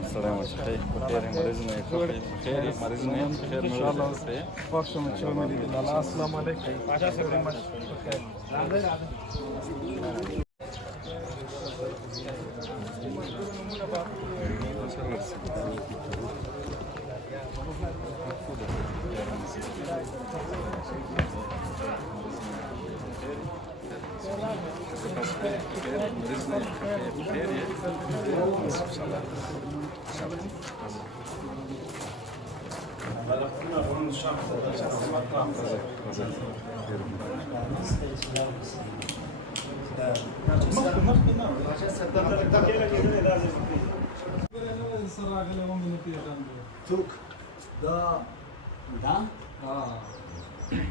السلام عليكم. بخير مريضنا بخير مريضنا بخير ان شاء الله. فرشه من شلون السلام عليكم. بخير.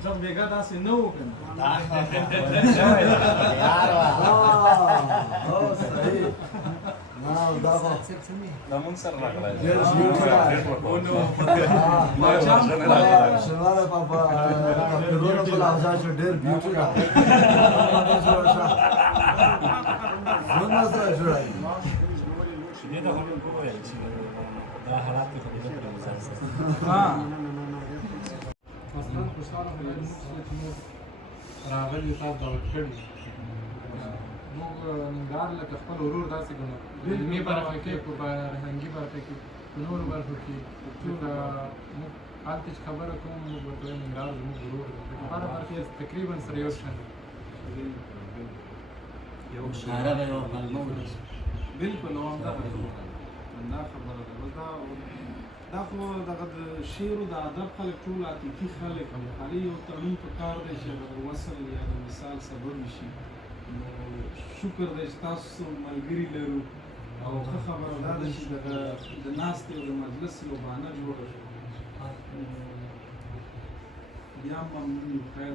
जब देखा था सिन्नू راغلی تاسو دا وکړي موږ ننګار لکه خپل ورور داسې ګڼو علمي برخه کې په فرهنګي برخه کې په نورو برخو کې ټول موږ هلته چې خبره کوم موږ ورته وایو ننګار زموږ ورور دی په هره برخه کې تقریبا سره یو شان یو اشاره به یو بالکل همدا خبره ده دا خو دغه د شعر او د ادب خلک ټول عاطفي خلک دي خالي یو تړون په کار دی چې د وصل یا د مثال سبب شي نو شکر دی چې تاسو ملګري لرو او ښه خبره دا ده چې د ناستې او د مجلس یو بهانه جوړه شوه بیا هم ممنون یو خیر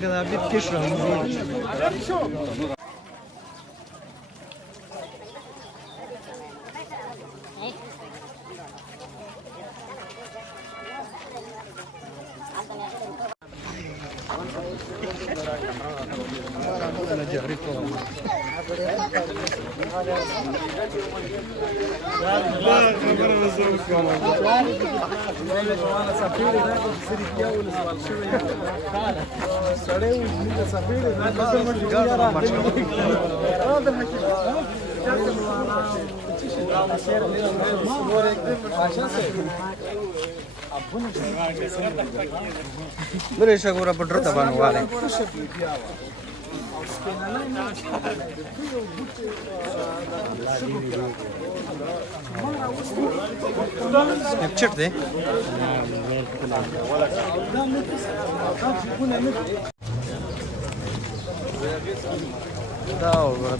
Когда битки Beresha gura padrota banu wale. Snapchat de. Da oldu.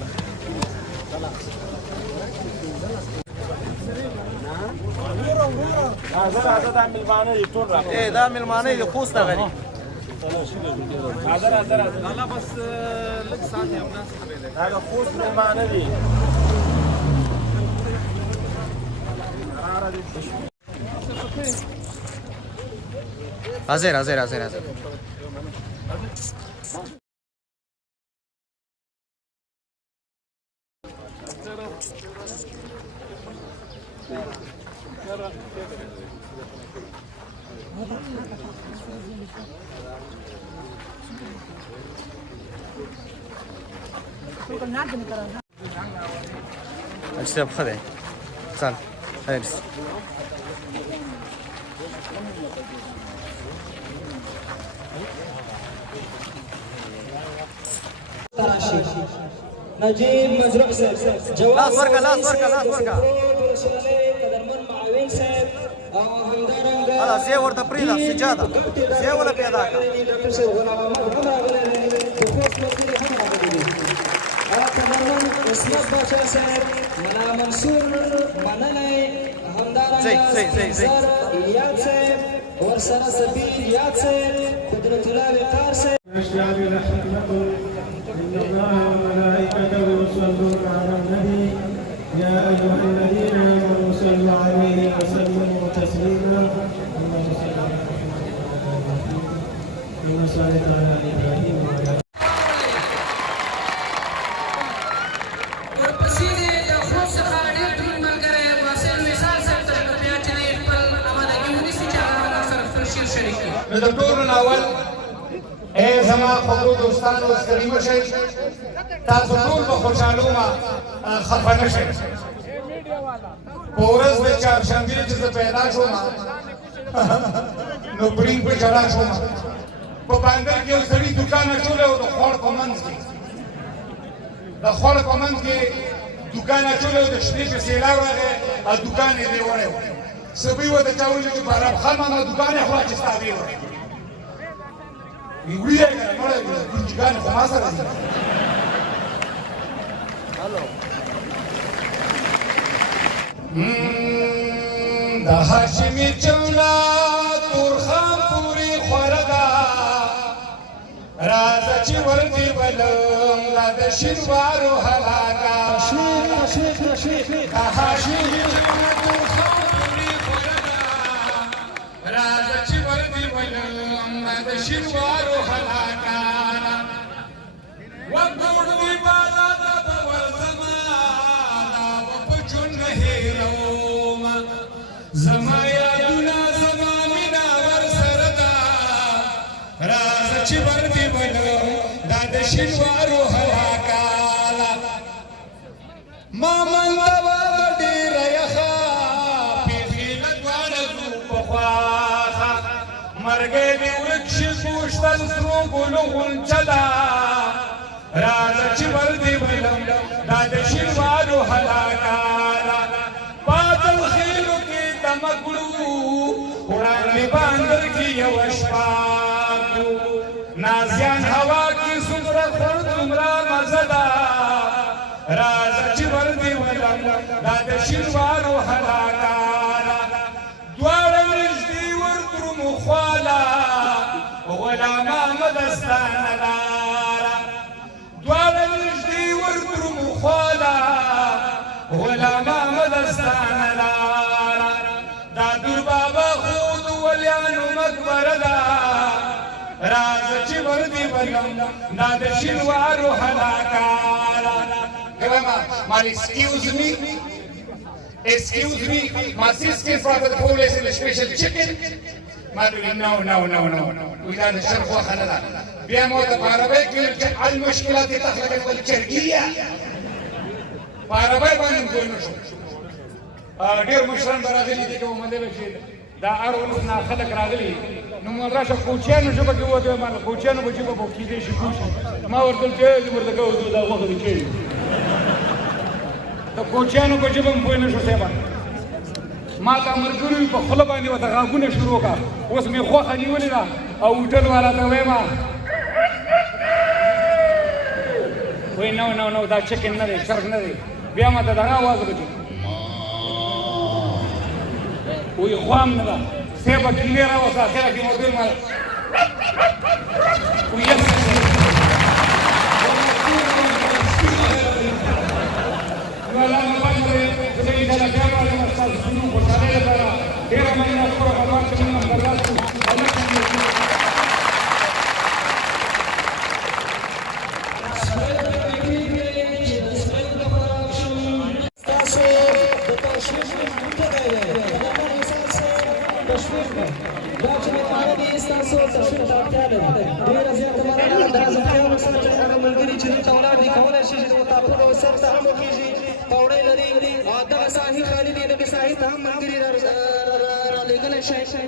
دا ملمانه دي خوست غني حاضر الله بس لك ساعه يا الناس هذا خوست ملمانه دي حاضر اجسام خذ صار هيرس تراشي نجیب مجرب صاحب جواز لاس ورکا قدرمن معاون صاحب او همدارنګه زه ورته پریدا سجاده زه ولا پیدا کا ډاکټر صاحب غلام محمد هم راغلی دی د پوسټ مدیر هم راغلی دی قدرمن اسمت بادشاه صاحب ملا منصور منلی همدارنګه یاد صاحب ورسره سبیل یاد صاحب قدرت الله وقار صاحب إن الله وملائكته يصلون على النبي يا أيها الذين آمنوا صلوا عليه وسلموا تسليما اللهم صل على محمد كما صليت على إبراهيم وعلى د ټولو ناول اے زما خوږو دوستانو ستړي مشئ تاسو ټول په خوشحالو خفه نه شئ په ورځ د چهارشنبې چې زه پیدا شوم نو برینګ په جلا شوم په بندر کې یو سړي دوکان اچولی و د خوړ په منځ کې دوکان اچولی و د شپې په سیلاب راغی او دوکان یې دې وړی و سبی ورته چا ویلي چې باراب خان ماما دوکان یې خوا چې ستا دې وړی وړي یې که نه مړی ګونجګانې خو ما سره دي د هاشمي چولا تورخان پورې خوره ده راځه چې ورته بلم دا د شینوارو هلاکه د هاشمي چولا تورخان پورې خوره ده راځه چې ورته بلم دا د شینوارو هلاکه وګور دی بالا دا ورزما دا په جون هیلوم زما یادونه زما مینا ورسره ده راځه چې ورته بلم دا د شینوارو هلاکاله ما من دوا ډېره یخه پیښې له دواړه ځو په خواښه مرګی دې ورک شي پوښتل سرو ګلو غونچه ده راځه چې ورته بلم دا د شینوارو هلاکاله پاتل خیلو کې دمه کړو وړاندې بندر کې یوه شپه نازیان هوا کې څومره خور دومره مزه ده راځه چې ورته بلم دا د شینوارو هلاکاله دواړه نږدې ورترمو خواله غلام احمد استانه لاره دواړه نږدې ورترمو خواله غلام احمد استانه لاره دا دور بابا خو د ولیانو مقبره ده راځه چې ورته بلم دا د شینوارو هلاکاله Mal excuse me, my sister's father told us in a special chicken. Madri, no. We got the sharp wa khalala. بيعمل بعربية المشكلات تخلق الشرقية. بعربية بانم كونه شو. غير مشران براغلي دي كم مدة بشيء. دا أروس ناخلك راغلي. نمرة شو كوچانو شو بقى وده مال كوچانو بجيب أبو كيدي شو كوش. ما ورد جاي مرد كاو دا وقت كذي. دا كوچانو بجيب أم بوينه شو سيبان. ما تامرګوري په خپل باندې وته غاګونه شروع کا اوس می خوخه نیولې ده او هوټل والا ته وایم وای نو دا چکن نه دی شرف نه دی بیا ما ته دغه आवाज وکړي وای خوام نه ده سیبا کینه را وسه اخره کې موټر مال وای ولا ما باندې زمي دا کاروان مستل شنو کوټاله لپاره ډیر مېنه خبره خبره چې موږ درلاسو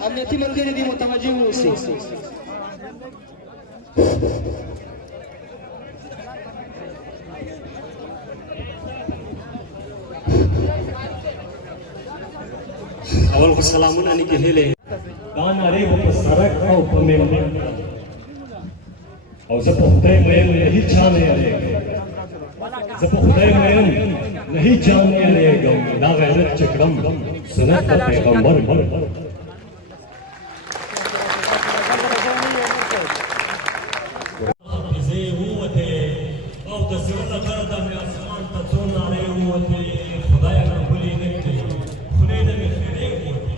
امنیتی ملګری دي متوجه اوسئ اول خو سلامونه نه کېدلې دا نارې به په سړک او په مېمنه او زه په خدای مین نه هیڅ چا نه یادېږم زه په خدای مین نه هیڅ چا نه یادېږم دا غیرت چې کړم سنت د پیغمبر حافظې ووتې او د زړه نه ګرده مې اسمان ته څو نارې ووتې خدایه ښکلې نه کړې خولې نه مې خیرې ووتې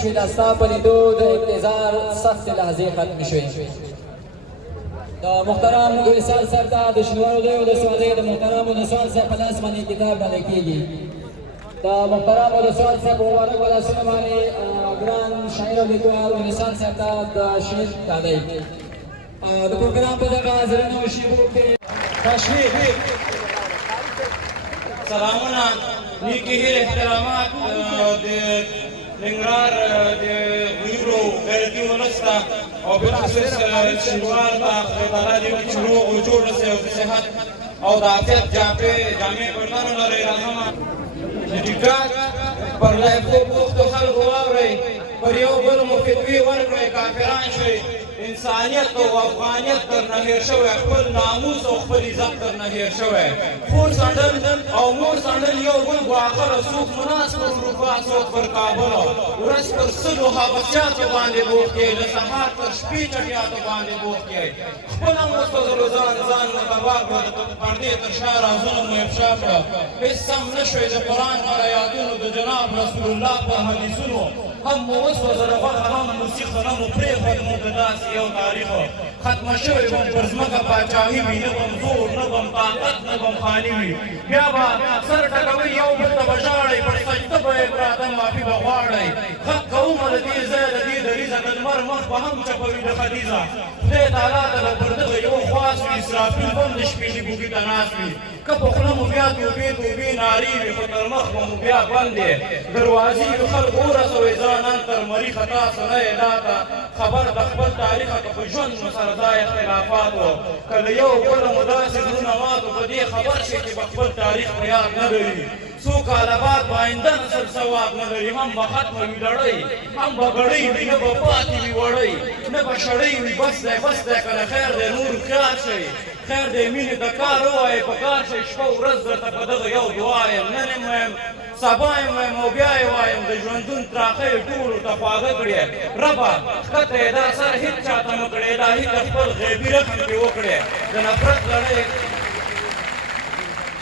شوې دا ستا په لیدو د انتظار سختې لحظې ختمې شوې د محترم ګلسال صاحب ته د شنوارو دوی د سوالۍ د محترم ولسوال صاحب په لاس باندې کتاب ډالۍ کېږي د محترم ولسوال صاحب په مبارک ولاسونو باندې ګران شاعر او لیکوال ولسال صاحب ته د شعر ډالۍ د پروګرام په دغه زرینو شیبو کې تشریف سلامونه نیکی هیل احترامات د ننګرهار د غیرو غیرتي ولس ته او بالخصوص شینوار ته خدای تعالی دې وکړي چې روغ او جوړ اوسئ او د صحت او د عافیت جامې بدلانو لرئ راځمه د ټیک ټاک پر لایقو پوښتو خلکو واورئ پر یو بل مو فتوې ورکړئ کافران شئ انسانیت او افغانیت درنه هېر شوی خپل ناموس او خپل عزت درنه هېر شوی خور څنډل او مور څنډل یو بل ګواښله څوک مناس پر اروپا څوک پر کابل ورځ پر سلو حبسیاتو باندې بوخت یې له سهار تر شپې چټیاتو باندې بوخت یې خپل هم وسوځلو ځان مو تباه کړه د پردې تر شا رازونه مو افشا کړه هېڅ سم نه شوی د قرآن پر ایاتونو د جناب رسول الله په حدیثونو هم مو وسوځله غوښه هم مو سیخه نه مو پرېښود مو د داسې یو تاریخ ختمه شوې وم پر ځمکه پاچاهي وي نه بم زور نه بم طاقت نه بم خالي وي بیا به سر ټکوئ یو بل ته به ژاړئ پر سجده به یې پراته معافي به غواړئ غږ کومه د دې ځای د دې دریځه د لمر مخ به هم چپوي د ختیځه خدای تعالی ته به پر دغه یو خواص وي اسرافیل به هم د شپېلي بوګي ته ناست وي که په خوله مو بیا توبې نارې وي خو تر مخ به مو بیا بند دی دروازې وي خلکو ورسوئ ځانان تر مریخه تاسو نه یې دا ته خبر د خپل تاریخه که په ژوند مو سره دا اختلافات و که له یو بله مو داسې زړونه مات و په دې خبر شئ چې به خپل تاریخ په یاد نه لري څو کاله بعد به آینده نسل ثواب نه لري هم به ختمه وي لړۍ هم به ګړۍ وي نه به پاتې وي وړۍ نه به شړۍ وي بس دی که نه خیر دی نور خیال شئ خیر دی مینې د کار ووایئ په کار شئ شپه ورځ درته په دغه یو دعا یم نن یې وایم سبا یې وایم او بیا یې وایم د ژوندون تراخۍ ټولو ته خواږه کړې ربه ښکته یې دا سر هېڅ چاته مه کړې الهي ته خپل غیبي رقم کې وکړې د نفرت لړۍ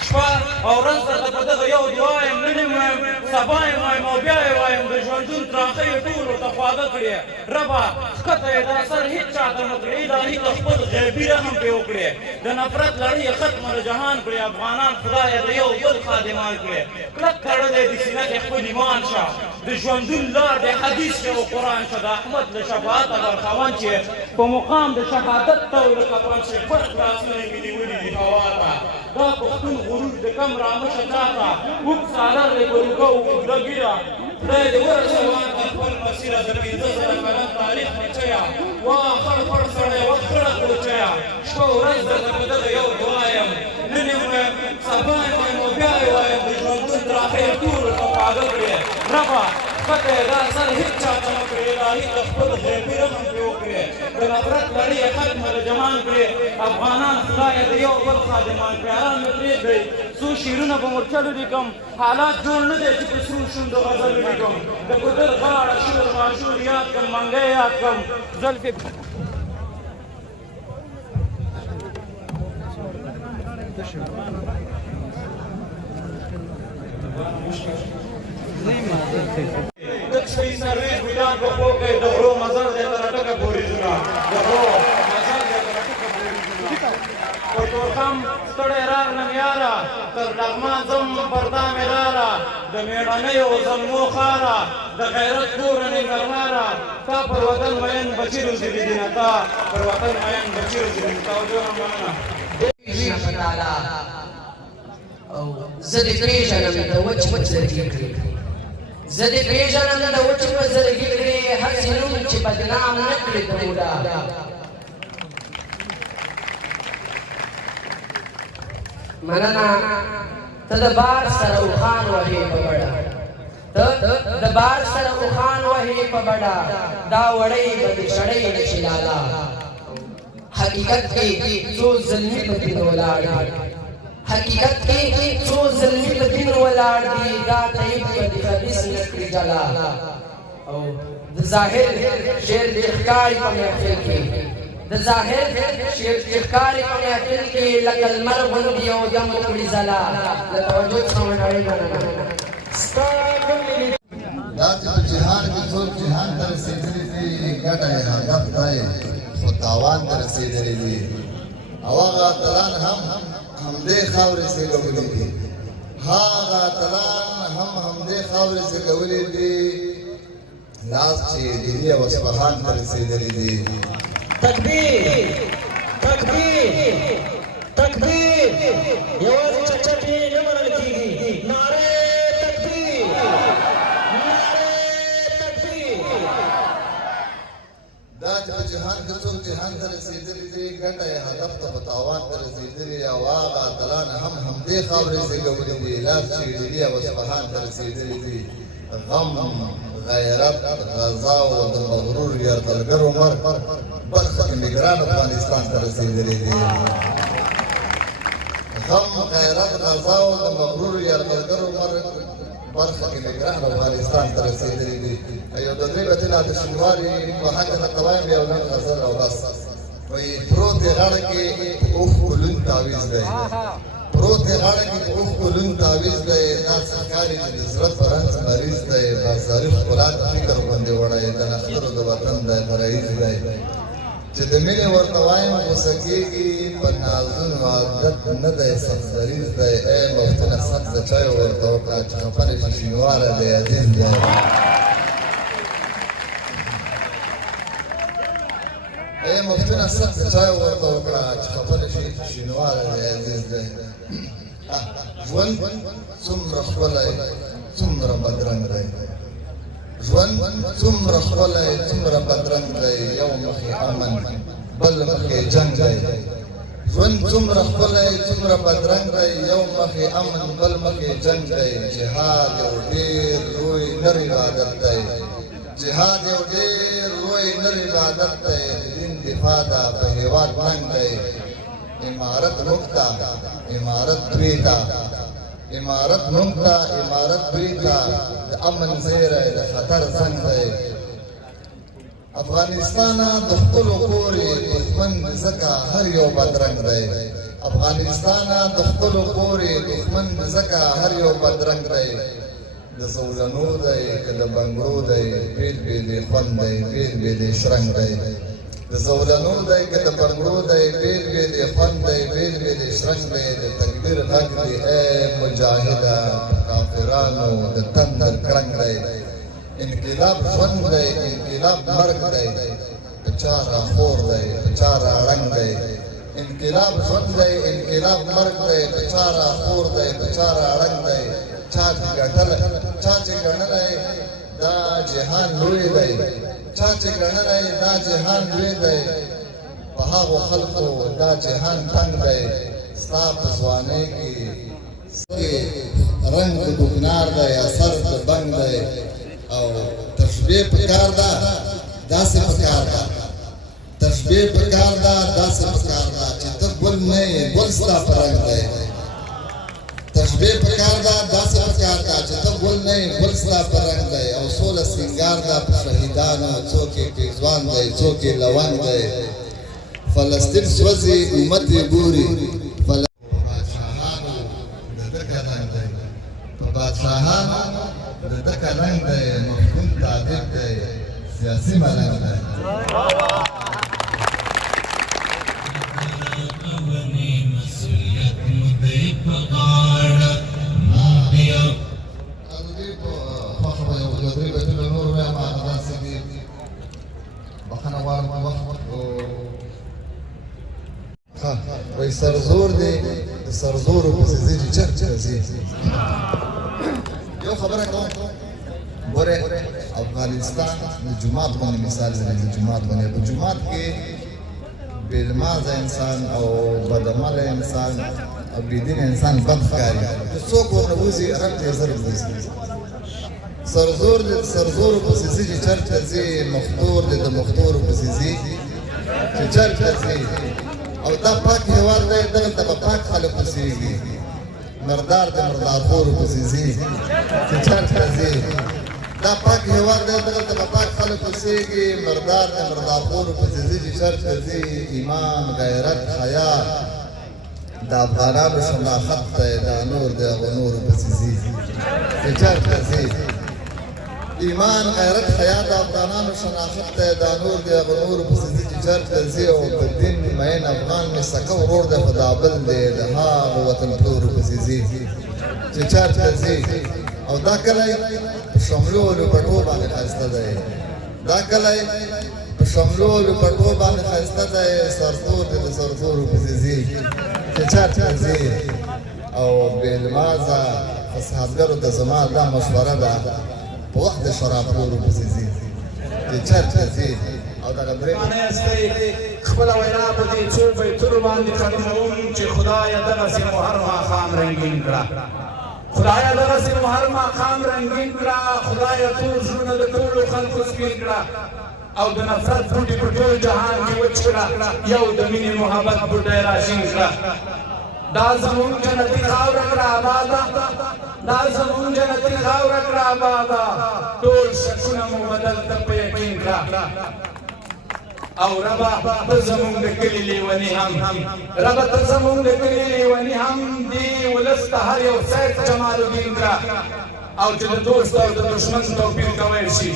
شپه او ورځ درته په دغه یو دعا یم نن یې وایم سبا یې وایم او بیا یې وایم د ژوندون تراخۍ ټولو ته خواږه کړې ربه ښکته یې دا سر هېڅ چاته مه کړې الهي ته خپل غیبي رحم پرې وکړې د نفرت لړۍ یې ختمه د جهان کړې افغانان خدایه د یو بل خادمان کړې کلک تړلی د سینه کې خپل ایمان شه د ژوندون لار د حدیث کې و قرآن شه د احمد له شفاعته برخوان چې په مقام د شهادت ته و د کفن شي پټ لاسونه یې مې نیولي دي هوا ته دا پښتون غرور د کم رامشه چاته اوږد سالر دی په روکه اوږده ږیره خدای دې ورسوان د خپل مسیره د پنځه زره کلن تاریخ بچیه وا خړ خړ سړی وخت خړه کوچیه شپه ورځ درته په دغه یو دعا یم نن یې وایم سبا یې وایم او بیا یې وایم د ژوندون تراخۍ ټولو ته خواږه کړې ربه ښکته یې دا سر هېڅ چاته مه کړې الهي ته خپل غیبي رحم پرې وکړې د نفرت لړۍ یې ختمه د جهان کړې افغانان خدایه د یو بل خادمان کړې ارام مې پرېږدئ څو شعرونه په مورچلو لیکم حالات جوړ نه دی چې په سرو شونډو غزلو لیکم د ګودر غاړه شور ماشور یاد کړم منګی یاد کړم زلفې دک شپې سرویس ګلان په پو کې د غرو مزل دی تر ټکه پورې ځونه د غرو مزل دی تر ټکه پورې ځونه په تورخم ستړی راغلم یاره تر لغمان ځم پردا مې لاله د مېړنیو زلمو ښاره د غیرت کوره ننګرهاره تا پر وطن مین بچي روزلي دي نه تا پر وطن مین بچي روزلي دي توجه هم مننه او زه دې پېژنم د وچ وچ زرګي کړې زه دې پېژنم د وچ وچ زرګي کړې هسې نوم چې بدنام نه کړې د موډا مننه ته د بار سره اوښان وهې په بړه د بار سره وخان وهي په بڑا دا وړی بد شړی نشي لالا حقیقت کې څو ظلمي په دین ولاړ حقیقت کې څو ظلمي په دین ولاړ دي دا طيب په حدیث نکړي جلا او د ظاهر شعر د ښکاری په محفل کې د ظاهر شعر د ښکاری په محفل کې لکه المر غوندې یو دم کړي ځلا د توجه څخه نړۍ مننه دا چې په جهان کې څوک جهان ته رسېدلي دي ګټه یې هدف دی خو تاوان ته رسېدلي دي او هغه اتلان هم همدې خاورې زېږولي دي هغه اتلان هم همدې خاورې زېږولي دي لاس چې ډیلي او اصفهان ته رسېدلي دي تکبیر تکبیر تکبیر یوازې چټچټې نه منل کېږي نعرې تکبیر دا چې په جهان کې څوک جهان ته رسېدلي دي ګټه یې هدف ته په تاوان ته رسېدلي او هغه اتلان هم همدې خاورې زېږولي دي لاس چې ډیلي او اصفهان ته رسېدلي دي غم غیرت غزا او د مغرور یرغلګر عمر برخه کې ګران افغانستان ته رسېدلي دي غم غیرت غزا او د مغرور یرغلګر عمر برخه کې ګران افغانستان ته رسېدلي دي یو د دې بتل د شنواري په حق د قوایم یو نن غزل او بس وي پروت غاړه کې اوف کولون تعویز دی پروت غاړه کې اوف کولون تعویز دی دا څرګاري چې د زړه پرنس مریض دی بازاري خپلات فکر باندې وړای د نخرو د وطن د فرایض دی چې د مینې ورته وایم غوسه کېږي په نازونو عادت نه دی سختریز دی ای مفتونه سخت د چایو ورته وکړه چې خفه نه شي شینواره دی عزیز دی ای مفتونه سخت د چایو ورته وکړه چې خفه نه شي شینواره دی عزیز دی ژوند څومره ښکلی څومره بدرنګ دی ژوند څومره ښکلی څومره بدرنګ دی یو مخې امن بل مخې جنګ دی ژوند څومره ښکلی څومره بدرنګ دی یو مخې امن بل مخې جنګ دی جهاد یو ډېر لوی نر عبادت دی جهاد یو ډېر لوی نر عبادت دی د دین دفاع ده په هېواد ننګ دی امارت موږ ته امارت دوی ته امارت موږ ته امارت دوی ته د امن زیری د خطر زنګ دی افغانستانه د خپلو کورې دښمن ځکه هر یو بدرنګ دی افغانستانه د خپلو کورې دښمن ځکه هر یو بدرنګ دی د زولنو دی که د بنګړو دی بېل بېل یې خوند دی بېل بېل یې شرنګ دی د زولنو دی که د بنګړو دی بېل بېل یې خوند دی بېل بېل یې شرنګ دی د تکبیر غږ دی ای مجاهده کافرانو د تندر کړنګ دی انقلاب ژوند دی انقلاب مرګ دی په چا راخور دی په چا راړنګ دی انقلاب ژوند دی انقلاب مرګ دی په چا راخور دی په چا راړنګ دی چا چې ګڼلی دا جهان لوی دی چا چې ګڼلی دا جهان لوی دی په هغو خلکو دا جهان تنګ دی ستا په ځوانۍ کې رنګ د بوکنار دی اثر د بنګ دی او تشبیه پکار ده داسې پکار ده تشبیه پکار ده داسې پکار ده چې ته ګل نه یې ګل ستا په رنګ دی تشبیه پکار ده داسې پکار ده چې ته ګل نه یې ګل ستا په رنګ دی او سوله سینګار ده په شهیدانو څوک یې پیزوان دی څوک یې لونګ دی فلسطین سوځي امت یې ګوري بادشاهانو د ده که رنګ دی په بادشاهانو د ده که رنګ دی محکوم تعدیب دی سیاسي ملنګ دی وای سرزور دی د سرزورو پسې ځي چې چرچ ځي یو خبره کوم ګوره افغانستان د جومات باندې مثال دی د جومات باندې په جومات کې بېلمازه انسان او بدعمله انسان او بېدینه انسان بد ښکاري څوک ورنه وځي رنګ یې زر وځي سرزور دې د سرزورو پسې ځي چې چرته ځي مختور دې د مختورو پسې ځي چې چرته ځي او دا پاک هېواد دی دلته به پاک خلک اوسېږي مردار د مردارخورو پسې ځي چې چرته ځي دا پاک هېواد دی دلته به پاک خلک اوسېږي مردار د مردارخورو پسې ځي چې چرته ځي ایمان غیرت حیا د افغانانو شناخت دی دا نور د هغو نورو پسې ځي چې چرته ځي ایمان غیرت حیا د افغانانو شناخت دی دا نور د هغو نورو پسې ځي چې چرته ځي او په دین مین افغان مې سکه ورور دی خو دا بل دی د هغو وطن پلورو پسې ځي چې چرته ځي او دا کلی په شملو لوپټو باندې ښایسته دی دا کلی په شملو لوپټو باندې ښایسته دی سرتور دی د سرتورو پسې ځي چې چرته ځي او بېلمازه فسادګرو ته زما دا مشوره ده په وخت د شرابخورو پسې ځي چې چرته ځي او دغه درې خپله وینا په دې څو بیتونو باندې ختموم چې خدایه دغسې مو هر ماښام رنګین کړه خدایه دغسې مو هر ماښام رنګین کړه خدایه ټول زړونه د ټولو خلکو سپین کړه او د نفرت بوټي په ټول جهان کې وچ کړه یو د مینې محبت بوټی راشین کړه دا زمونږ جنتي خاوره کړه آباده دا زمونږ جنتي خاوره کړه آباده ټول شکونه مو بدل ته په یقین کړه او ربه ته زمونږ د کلي لیوني هم ربه ته زمونږ د کلي لیوني هم دې ولس ته هر یو سید جمال الدین کړه او چې د دوست او د دشمن توپیر کوی شي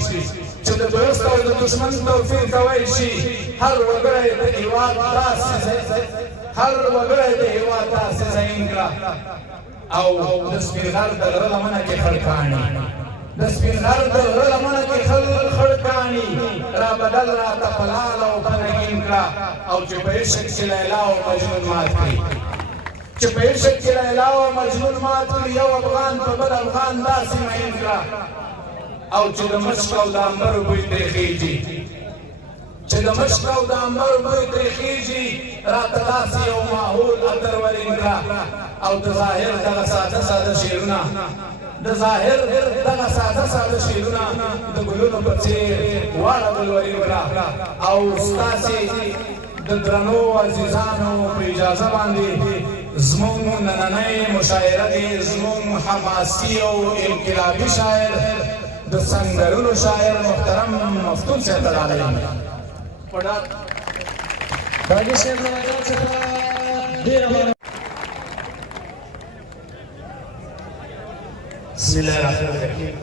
چې د دوست او د دشمن توپیر کوی شي هر وګړی د هېواد داسې ځایین کړه او د سپین غر د غره لمنه کې خړ کاڼي د سپین غر د غره لمنه کې خړ کاڼي را بدل راته په لال او په نګین کړه او چې په عشق کې لیلا او مجنون مات کړي چې په عشق کې لیلا او مجنون مات کړي یو افغان په بل افغان داسې مین کړه او چې د مشک او د عنبرو بوی ترې خېږي چې د مشک او د عنبرو بوی ترې خېږي راته داسې یو ماحول عطر ورین کړه او د ظاهر دغه ساده ساده شعرونه د ظاهر دغه ساده ساده شعرونه د ګلونو په څېر واړه ولورین کړه او ستاسې د درنو عزیزانو په اجازه باندې زموږ نننۍ مشاعره دی زموږ حماسي او انقلابي شاعر د سنګرونو شاعر محترم مفتون صاحب ته راغلی باقي صاحب له وینا څخه ډېره بسم الله الرحمن الرحيم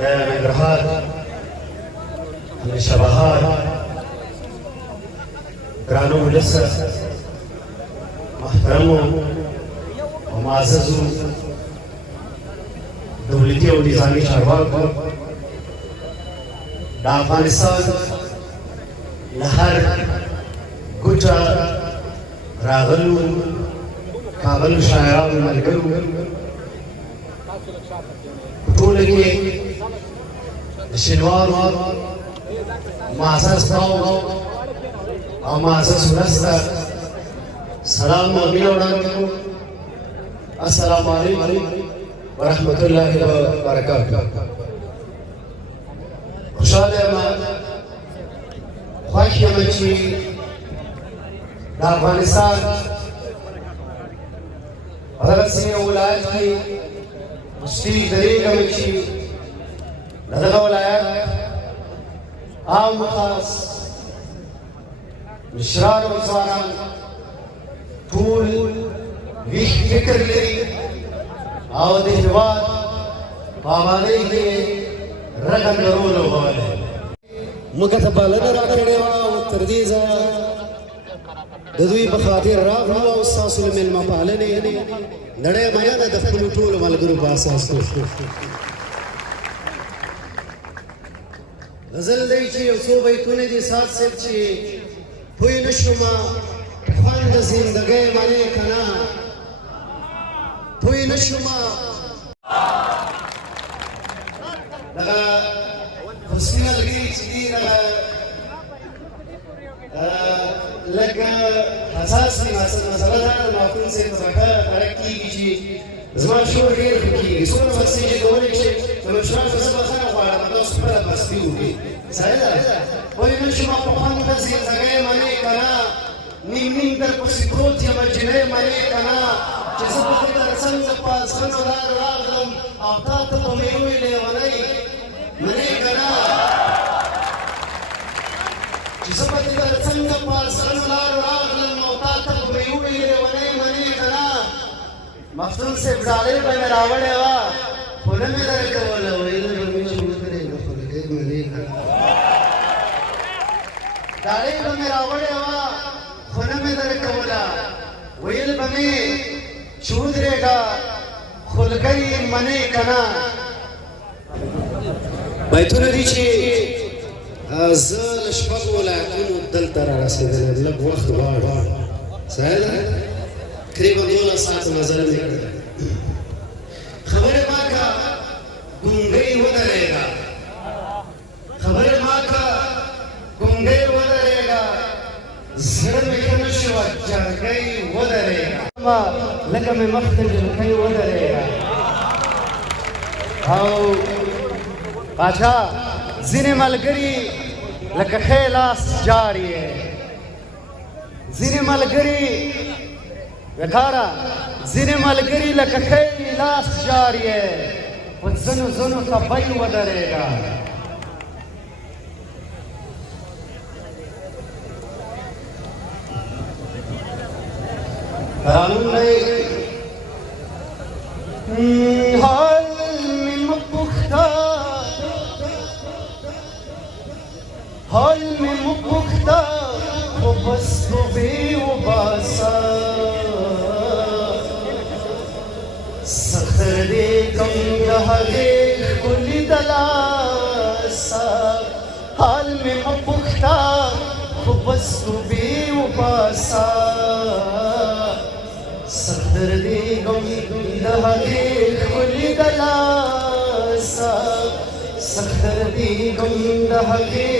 يا ننګرهار من شبهار ګرانو ولس محترمو او معززو دولتي او نظامي چارواکو د افغانستان له هر ګوټه راغلو کابل شاعرانو ملګرو ټوله کې د شینوارو معزز قوم او معزز ولس ته سلام او مینه وړاندې کوم السلام علیکم ورحمة الله وبركاته خوشحاله یم خوښ یم چې د افغانستان دغسې یو ولایت کې مستي درېږم چې د دغه ولایت عام و خاص مشران او ځوانان ټول ویښ فکر لري او د هېواد په آبادۍ کې رقم لرول وغواړي موږ ته پالنه راکړې وه او تر دې ځایه د دوی په خاطر راغلو او ستاسو له مېلمه پالنې نړۍ مننه د خپلو ټولو ملګرو په اساس غزل دی چې یو څو بیتونه دي سات صاحب چې پوه نه شومه خوند د زندګۍ منې که نه پوه نه شومه دغه حسني ملګري چې دي دغه لږ حساس دي مسله دا د معفون صاحب په ښه اړه کېږي چې زما شور ډېر ښه کېږي څومره مستي چې کولی شي د مشرانو زه بخښنه غواړم تاسو خپله مستي وکړي صحیح ده ولې نن چې ما په خوند ته زندګۍ منې که نه نیم نیم در پسې پروت یم جنۍ منې که نه چې زه په دې تر څنګ د پاسخنو لارو راغلم او تا ته په مې وویې لیونۍ منې که نه چې زه په دې تر څنګ د پاسخنو لارو راغلم او تا ته په مې وویې لیونۍ منې که نه مفتون صاحب ډالۍ به مې راوړې وه خو نه مې درکوله ویل به مې چې ودرېږه خو ډېر منې که نه ډالۍ به مې راوړې وه خو نه مې درکوله ویل به مې چې ودرېږه خولګۍ منې که نه بیتونه دي چې زه له شپږو ولایتونو دلته را رسېدلی لږ وخت غواړم صحیح ده تقریبا 12 ساعته مزل مې کړی خبرې ما که ګونګۍ ودرېږه خبرې ما که ګونګۍ ودرېږه زړه مې ښه نه شوه جرګۍ ودرېږه لکه مې مخ ته جلکۍ ودرېږه او باچا ځینې ملګري لکه ښی لاس جار یې ځینې ملګري وکاره ځینې ملګري لکه ښی لاس جار یې په ځنو ځنو ته بۍ ودرېږه حال مې مه پوښته حال مې مه پوښته خو بس توبې وباسه سخر دې کم د هغې ښکلي د لاسه حال مې مه پوښته خو بس توبې وباسه سخر دې کم د هغې ښکلي د لاسه سخر دې کم د هغې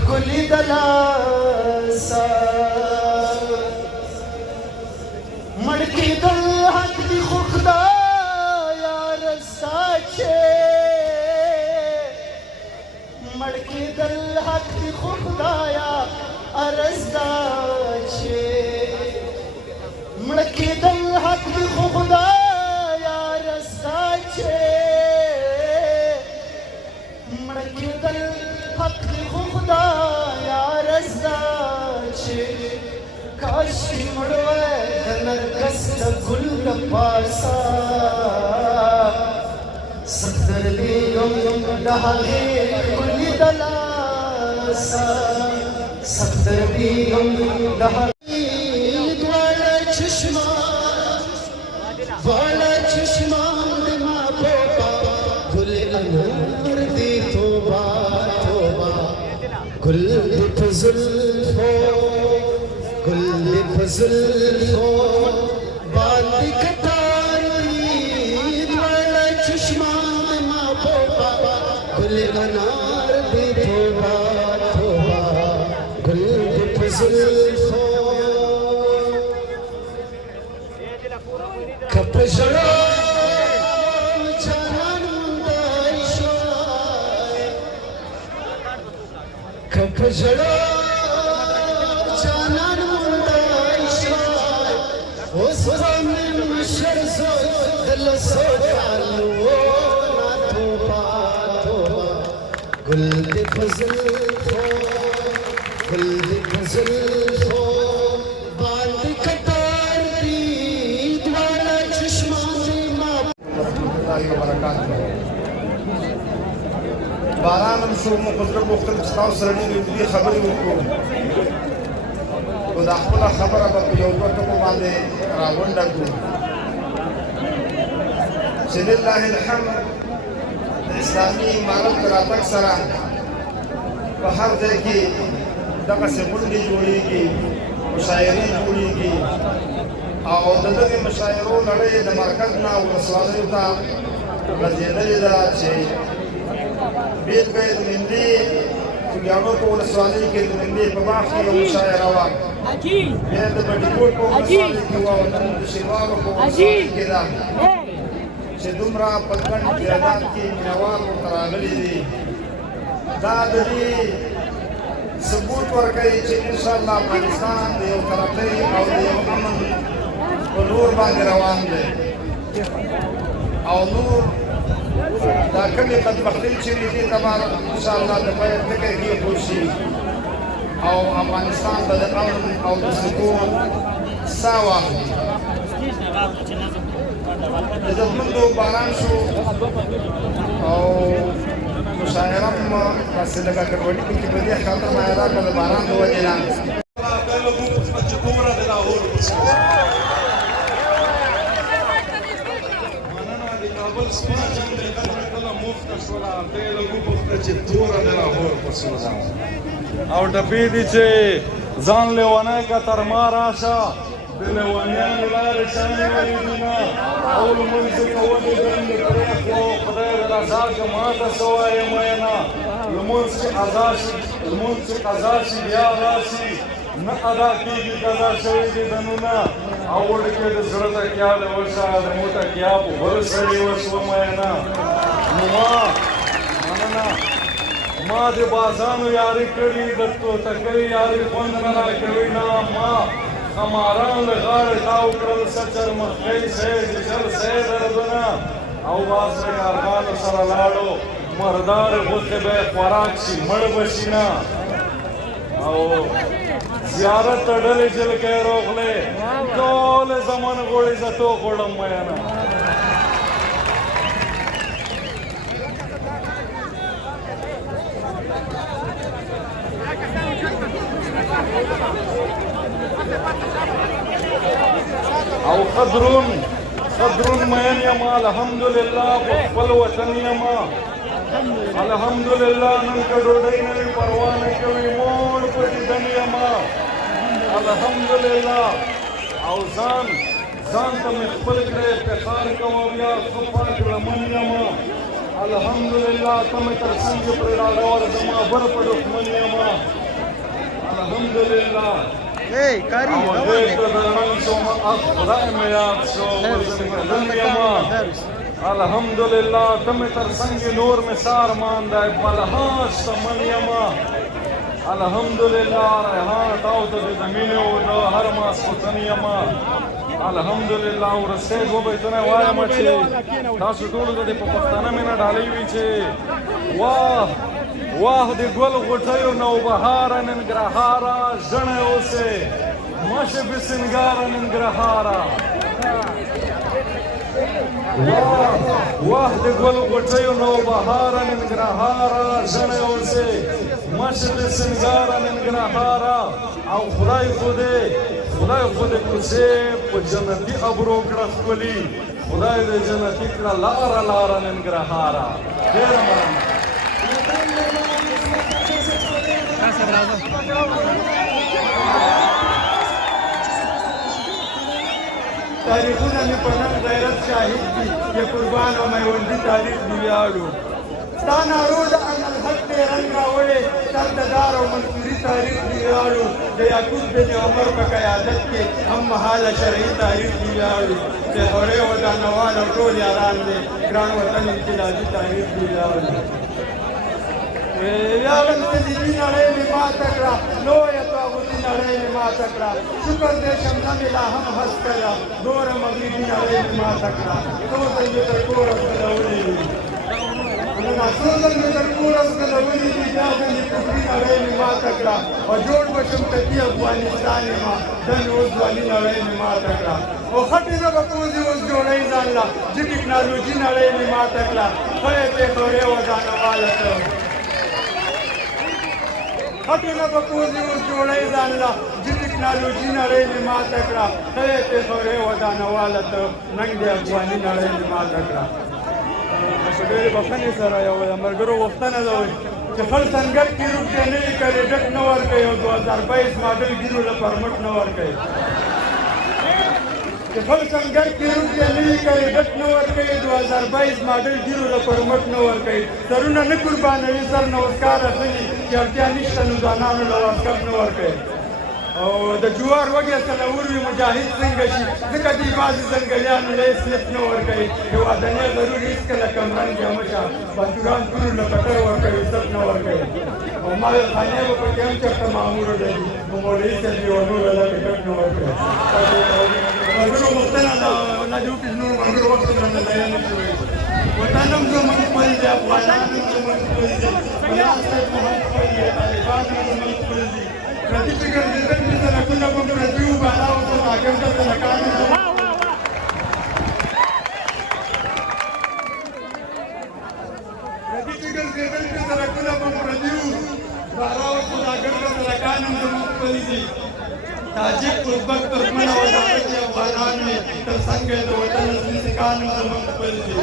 ښکلي د لاسه مړ کېدل حق دي خو خدایه رستا چې مړ کېدل حق دي خو خدایه رستا چې مړ کېدل حق دي خو خدایه رستا چې مړ کېدل حق دي خو خدایه رستا چې کاش چې مړ وای د نرګس د ګل د پاسه سختر دې یم د هغې ښکلي د لاسه سختر دې یم د هغې دواړه چشمان د ما توبه ګل انار دې توبه توبه ګل دې په زلفو ګل دې په زلفو باندې کتار دي دواړه چشمان د ما توبه ګل انار دې توبه توبه ګل دې په زلفو که په ژړا جانان موندی شوی که په ژړا جانان موندی شوی اوس به مې مشر زوی د لسو کالو نه توبه توبه ګل دې په زلفو ګل دې په زلفو باندې کتار دي دواړه چشمان دې ما باران هم شو مو قدرت غوښتل چې تاسو سره دې خبرې وکړو خو دا خپله خبره به په یو دوه ټکو باندې راغونډه کړو چې لله الحمد د اسلامي امارت د راتګ سره په هر ځای کې دغسې غونډې جوړېږي مشاعرې جوړېږي او د دغې مشاعرو لړۍ د مرکز نه ولسوالیو ته غځېدلې ده چې بېلګه یې د مندې خوږیاڼو په ولسوالۍ کې د مندې په باغ کې یو مشاعره وه بیا د بټي کوټ په ولسوالۍ کې وه او نن د شینوارو په ولسوالۍ کې ده چې دومره په ګڼ تعداد کې مینوال ورته راغلي دي دا د دې ثبوت ورکوي چې انشاءالله افغانستان د یو طرفۍ او د یو امن په لور باندې روان دی او نور دا کومې بدبختۍ چې وي دې ته به انشاءالله د پای ټکی کېښود شي او افغانستان به د امن او د سکون ساه واخلي عزتمندو باران شو او مشاعره هم داسې لږه ګډوډي پکې په دې خاطر مایله کړه د باران د وجې نه او ټپې دي چې ځان لیونی که تر ما راشه د لیونیانو لارې شانې ولیدونه او لمونځ کولې دندې پرېښو خدای د رضا که ماته څه وایې مینه لمونځ چې قضا شي بیا راشي نه ادا کېږي قضا شوي دي دنونه او وړکې د زړه تکیا د وشه د مو تکیا په بل سړي وشوه مینه نو مننه ما د بازانو یاري کړي د توتکۍ یاري خوند نه راکوي نه ما خماران له غاړې تاو کړل سچر مخکۍ سید جل سید دردونه او باز له کارغانو سره لاړو مردار غوښې به یې خوراک شي مړ به شي نه او زیارت ته ډلې جلکۍ روغلې ټولې زمن غوړې زه تو غوړم مینه او خضرون مین یم الحمدلله په خپل وطن یم الحمدلله نن که ډوډۍ نه وي پروا نه کوي موړ په دیدن یم الحمدلله او ځان ته مې خپل کړی افتخار کوم بیا ښه پاک لمن یم الحمدلله ته مې تر څنګ پرې راغور زما بر په دښمن یم الحمدلله الحمدلله ته مې تر څنګ نور مې سار ماندی بلهاش ته من یم الحمدلله ریحان تاو ته د زمینې و د هر ماسخوتن یم الحمدلله ورستی دوه بیتونه وایم چې تاسو ټولو ته دې په پښتانه مې نه ډالۍ وي چې واه د ګل غوټیو نوبهاره ننګرهاره ژڼی اوسې مشه به سنګاره ننګرهاره واه د ګل غوټیو نوبهاره ننګرهاره ژڼی اوسې مشه به سنګاره ننګرهاره او خدای خو دې کوڅې په جنتي ابرو کړه ښکلي خدای دې جنتي کړه لاره ننګرهاره ډېره مننه تاریخونه مې په نن غیرت شاهد دي د قربان او میوندي تاریخ دې ویاړو ستا نارو د انالحق دې رنګ راوړې سردار او منصوري تاریخ دې ویاړو د یعقوب بن عمر په قیادت کې هم مهاله شرعي تاریخ دې ویاړو د هورې ودانوال او ټول یاران دې ګران وطن انقلابي تاریخ دې ویاړو ویاړم چې دې نړۍ مې ماته کړه لویه طاغوتي نړۍ مې ماته کړه شکر دې شمله مې لا هم هس کړه دوره مغربي نړۍ مې ماته کړه څو ځل مې تر کوره ځلولې دي څو ځل مې تر کوره ځلولې دي بیا ځل مې کفري نړۍ مې ماته کړه او جوړ به شم تکي افغانستان یم دن اوس ځواني نړۍ مې ماته کړه او خټې نه به پوځي اوس جوړوي ځان له چې ټکنالوژي نړۍ مې ماته کړه خپلې پېښورې ودانواله ته خټونه به پوځي اوس جوړوي ځان له چې ټکنالوژي نړۍ مې ماته کړه خپلې پېښورې ودانواله ته ننګ د افغاني نړۍ مې ماته کړه په ډېرې بښنې سره یو د ملګرو غوښتنه ده چې خپل سنګر کې روپ دی نوي کریډټ نه ورکوي او 2022 ماډل ګیرو له پرمټ نه ورکوي چې خپل سنګر کې روپ دی نوي کریډټ نه ورکوي 2022 ماډل ګیرو له پرمټ نه ورکوي سرونه نه قربانوي سر نوسکار اخلي چې اړتیا نشته نو ځوانانو له واسکټ نه ورکوي او د جوار وږی سره وروي مجاهد څنګه شي ځکه دوی بعضې ځنګلیانو له هېڅ نه ورکوي هېوادنۍ ضرور هېڅکله کمرنګ یا مشه باتوران ټولو له کټر ورکوي عزت نه ورکوي او مالخانې به پکې هم چېرته ماموره لري نو مولوي صاحب یې ونو له لکه ټک نه ورکوي ملګرو غوښتنه ده نه دې وکړي نور ملګرو وخت درنه ضایع نه شي وطن هم زموږ خپل دی افغانان هم زموږ خپل دي ګلان صاحب هم خپل دي طالبان هم زموږ خپل دي پردي فکر زېږدونکي سړکونه به پردي وو بالا او سوداګر ته سړکان پردي فکر زېږدونکي سړکونه به پردي وو بالا او سوداګر ته سړکان هم زموږ خپل دي تاجک ازبک ترکمن او ازبکي افغانان مې تر څنګ یې د وطن اصلي سیکان هم زموږ خپل دي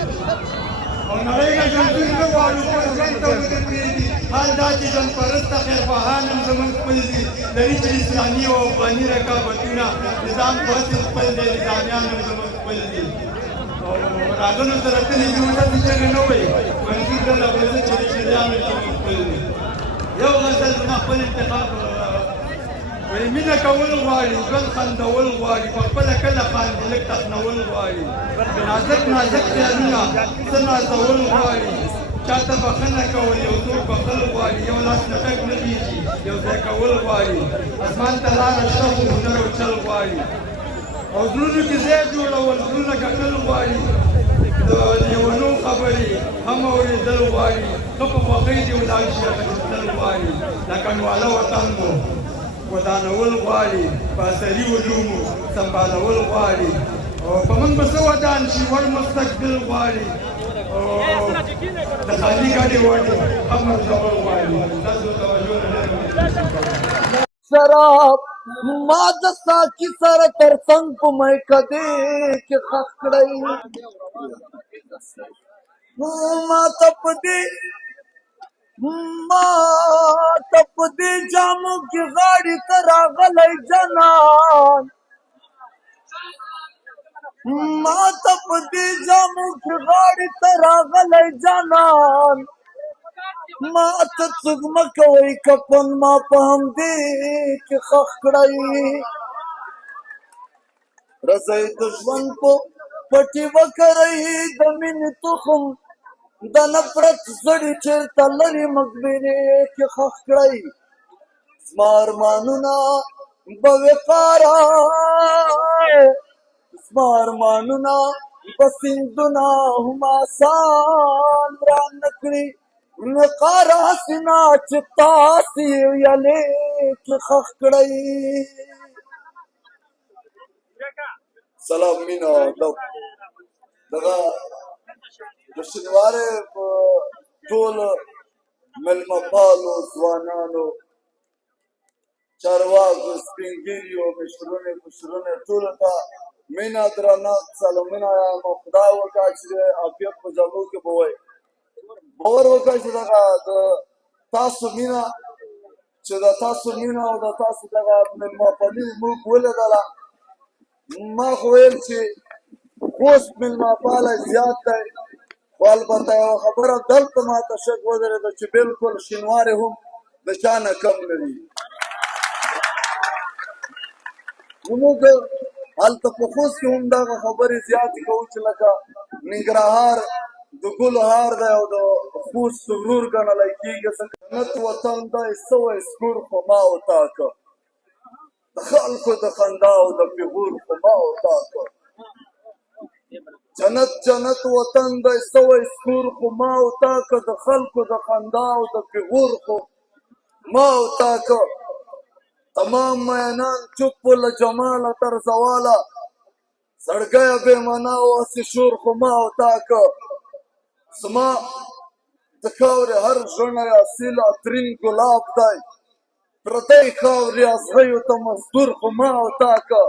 او نړۍ نه ژوندون نه غواړو خپل ژوند ته ودې پرېږدي حال دا چې ژوند پرسته خیرخواهان هم زموږ خپل دي لري چې اسلامي او افغاني رقابتونه نظام په اصل خپل دی نظامیان هم زموږ خپل دي او راغلو سره تلې دي ورته چغې نه وایي منظور ډله به زه چې د شریانو زموږ خپل دي یو غزل زما خپل انتخاب وایي مینه کول غواړي ژوند خندول غواړي په خپله کله خاندي لږ تخنول غواړي نازک نازک خیالونه څه نازول غواړي چاته بخښنه کول یو څوک بخښل غواړي یو لاس نه ټک نه خېږي یو ځای کول غواړي اسمان ته لاره شته خو هنر او چل غواړي او زړونو کې ځای جوړول زړونه ګټل غواړي د لیونو خبرې هم اورېدل غواړي ښه په خوښۍ دې ولاړ شي اخیستل غواړي لکه نواله وطن مو ودانول غواړي په عصري علومو سمبالول غواړي او په موږ به څه ودان شي وړ مستقبل غواړي او د خالي ګاډي وړ هم ارزول غواړي تاسو توجه شراب ما د ساقي سره تر څنګ په میکدې کې ښخ کړی ما ته په دې جامو کې غاړې ته راغلی جانان ما ته په دې جامو کې غاړې ته راغلی جانان ما ته څوک مه کوئ کفن ما په همدې کې ښخ کړی رسۍ د ژوند په پټي وکرئ د مینې تخم د نفرت زړي چېرته لرې مقبرې کې ښخ کړئ زما ارمانونه به وقاره زما ارمانونه به سیندونه هم آسان را نه کړي نقار حسنا چې تاسې ویلې کې ښخ کړئ سلام مینه دغه د شینوارې په ټول مېلمه پالو ځوانانو چارواکو سپین ږیریو مشرونو کشرونو ټولو ته مینه درنښت سلامونه وایم او خدای وکړه چې عافیت په جامو کې به وایي باور وکړئ چې دغه د تاسو مینه چې د تاسو مینه او د تاسو دغه مېلمه پالي موږ ولیدله ما خو ویل چې خوست مېلمه پالی زیات دی خو البته یوه خبره دلته ماته شک ودرېده چې بلکل شینوارې هم د چا نه کم نه دي زموږ هلته په خوست کې هم دغه خبرې زیاتې کوو چې لکه ننګرهار د ګلو هار دی او د خوست ورور ګڼلی کېږي جنت وطن دی سوی سکور خو ما وټاکه د خلکو د خندا او د پیغور خو ما وټاکه جنت وطن دی سوی سکور خو ما وټاکه د خلکو د خندا او د پیغور خو ما وټاکه تمام مینان چپ له جماله تر زواله زړګیه بې معنا او هسې شور خو ما وټاکه زما د خاورې هر ژڼی اصیل اترین ګلاب دی پردی خاورې ازغیو ته مزدور خو ما وټاکه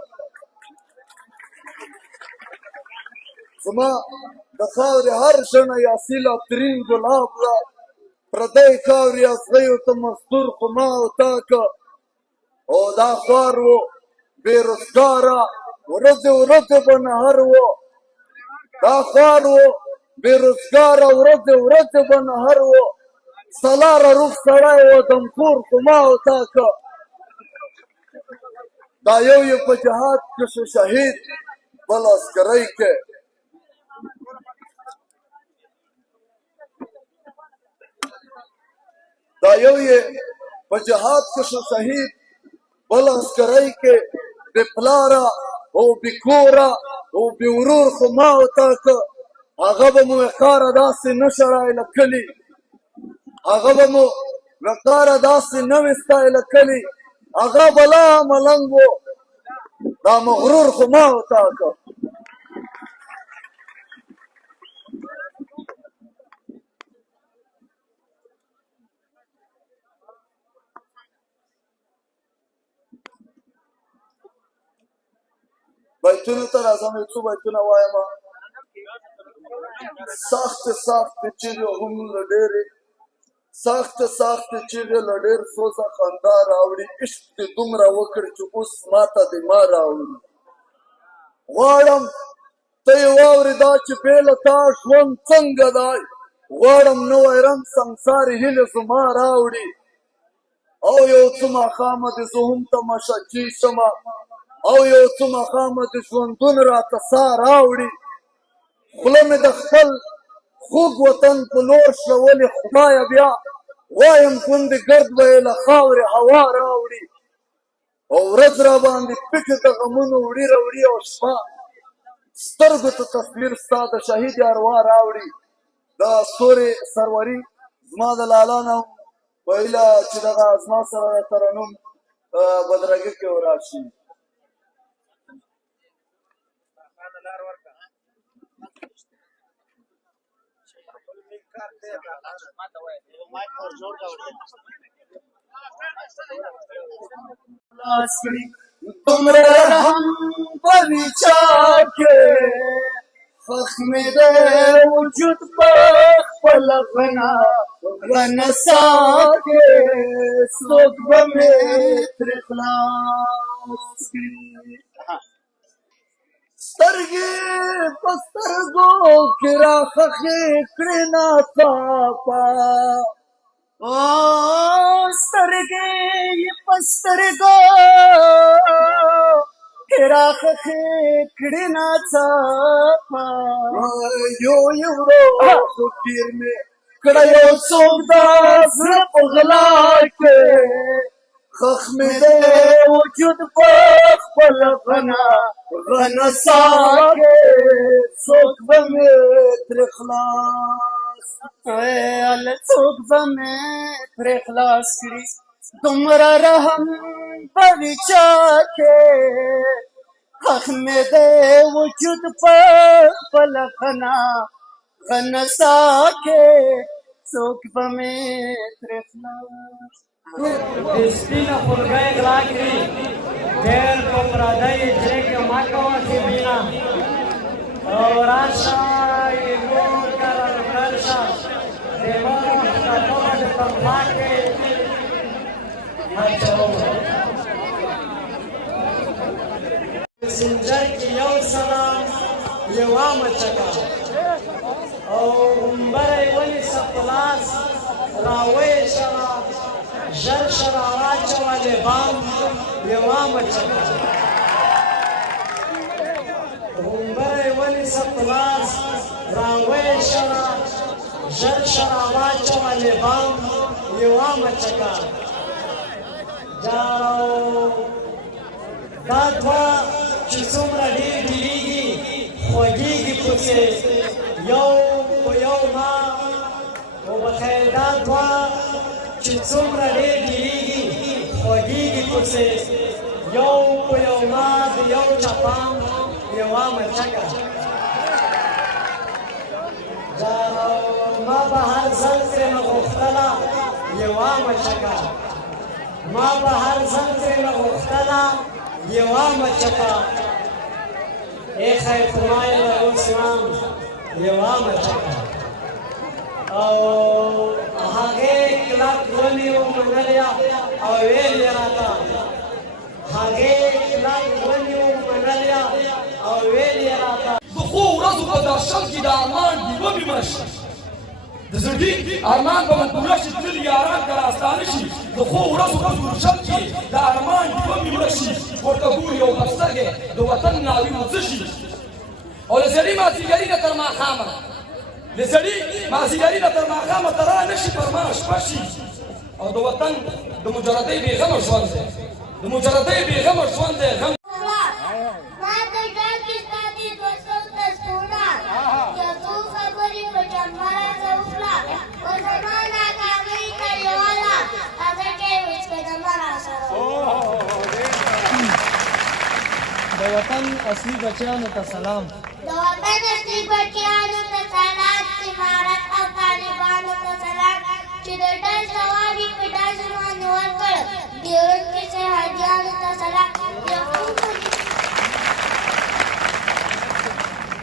زما د خاورې هر ژڼی اصیل اترین ګلاب دی پردی خاورې ازغیو ته مزدور خو ما وټاکه او دا خوار و بېروزګاره ورځې ورځې به نهر و دا خوار و بېروزګاره ورځې ورځې به نهر و سلاره روغ سړی و دمخور خو ما وټاکه دا یو یې په جهاد کې شو شهید بل عسکرۍ کې دا یو یې په جهاد کې شو شهید بل عسکرۍ کې بې پلاره او بې کوره او بې ورور خو ما وټاکه هغه به مو وقاره داسې نه شړایله کلي هغه به مو وقاره داسې نه وستایله کلي هغه بلا ملنګ و دا مغرور خو ما وټاکه بیتونو ته راځم یو څو بیتونه وایم سخت چیغې هم له ډېرې سخت چیغې له ډېر سوزه خندا راوړي عشق دې دومره وکړ چې اوس ماته دې ما راوړي غواړم ته یې واورې دا چې بې له تا ژوند څنګه دی غواړم نوی رنګ سنګسار هیلې زما راوړي او یو څه ماښامه دې زه هم تماشچي شمه او یو څه ماښامه د ژوندون راته ساه راوړي خوله مې د خپل خوږ وطن په لور شوه ولې خدایه بیا وایم غوندې ګرد به یې له خاورې هوا راوړي او ورځ را باندې پټې د غمونو وړي راوړي او شپه سترګو ته تصویر ستا د شهید اروا راوړي د ستورې سروري زما د لالا نه ویله چې دغه زما سره ترنم بدرګه کې وراشي तुमरे हम परिचा के फख्म दे वजूद पर पलकना वनसा के सुख में त्रिखलास की سترګې په سترګو کې راخښې کړې ناڅاپه سترګې په سترګو کې راخښې کړې ناڅاپه یو یو خو تیر مې کړه یو څوک دا زړه په غلا کې خخ مې دې وجود په خپل غنسا کې څوک به مې ترې خلاص څوک به مې ترې خلاص کړي دومره رحم په چا کې خخ مې دې وجود په خپل غنسا کې څوک به مې ترې خلاص سپینه خلګۍ غلا کړي ډېر په پردۍ جرې کې مه کوه سیبینه او راشه یې نور کره نکړل شه دیواره ښکتوه د تنخوا کې اچوم سنجر کې یو سلام یوه مچکه او غومبره یې ونیسه په لاس راویې شوه ژر شه راواچوه د بام یوه مچکه غومبره یې ونیسه په لاس راویې شوه ژر شه راواچوه د بام یوه مچکه دا دوه چې څومره ډېر ډېرېږي خوږېږي پسې یو په یو ما وبخیر دا دوه چې څومره ډېر ډېرېږي خوږېږي پسې یو په یو ما د یو چپام یوه مچکه ما به هر ځل ترېنه غوښتله یوه مچکه ما به هر ځل ترېنه غوښتله یوه مچکه ای خیر فرمایله اوس هم یوه مچکه او هغې کلک ونې ومنلې او ویل یې راته هغې کلک ونې ومنلې او ویل یې راته د ښو ورځو په درشل کې د ارمان ډېوه مې مړه شي د زړګي ارمان به مو پوره شي تللي یاران که راستانه شي د ښو ورځو په ګلشن کې د ارمان ډیوه مې مړه شي ورته ګوري او بسترګې د وطن ناوي مو څه شي او د سړي مازدیګري نه تر ماښامه د سړي مازدیګري نه تر ماښامه ته را نه شي پر ما شپه شي او د وطن د مجردۍ بېغمه ژوند دی د مجردۍ بېغمه ژوند دی د وطن اصلي بچیانو ته سلام د وطن اصلي بچیانو ته سلام امارت او طالبانو ته سلام چې د ډز ځواب یې په ډز باندې ورکړ ډیورنډ کې شهادیانو ته سلام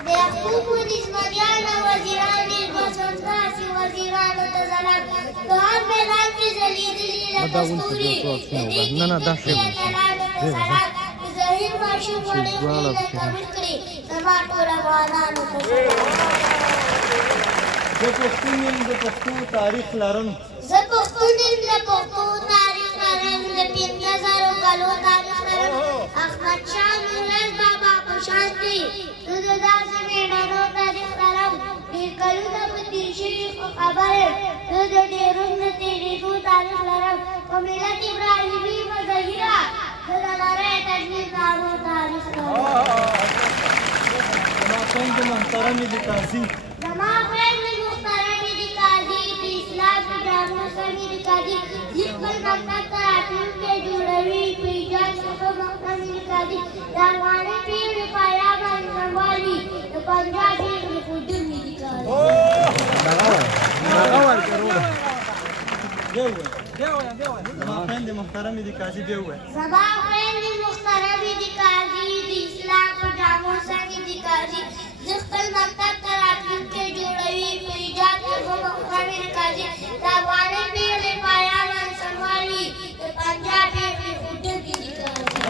د یعقوب نسبتیانو وزیرانو بسونداسي وزیرانو ته سلام د هر میدان کې ځلیدلي لکه ستوري د دې کې سلام زهیر ماشوم وړې وړې قبول کړي زما ټول افغانانو ته زه پښتون یم د پښتو تاریخ لرم زه پښتون یم د پښتو تاریخ لرم د 5000 کالو تاریخ لرم احمدشاه میرویس بابا په شان دی زه د داسې مېړانو تاریخ لرم ډېر کلونه په تېر شوي خو خبر یم زه د ډېرونو د تېرېدو تاریخ لرم په ملت ابراهیمي مظاهره زه د نړۍ تجویز نامو تاریخ لرم زما خویندې محترمې د قاضي زما خویندې محترمې د قاضي د اسلام په ډرامو سمې د قاضي زه خپل مکتب ته راتلونکی جوړوي په ایجاد څخه محترمې د قاضي د افغاني پېغلې پایا باندې سموالي د پنجاب پېغلې ښودنې د قاضي زما خویندې محترمې د قاضي بیا ووایه زما خویندې محترمې د قاضي د اسلام په ډرامو سمې د قاضي زه خپل مکتب ته راتلونکی جوړوي په ایجاد څخه محترمې د قاضي د افغاني پېغلې پایا باندې سموالي د پنجاب پېغلې ښودنې د قاضي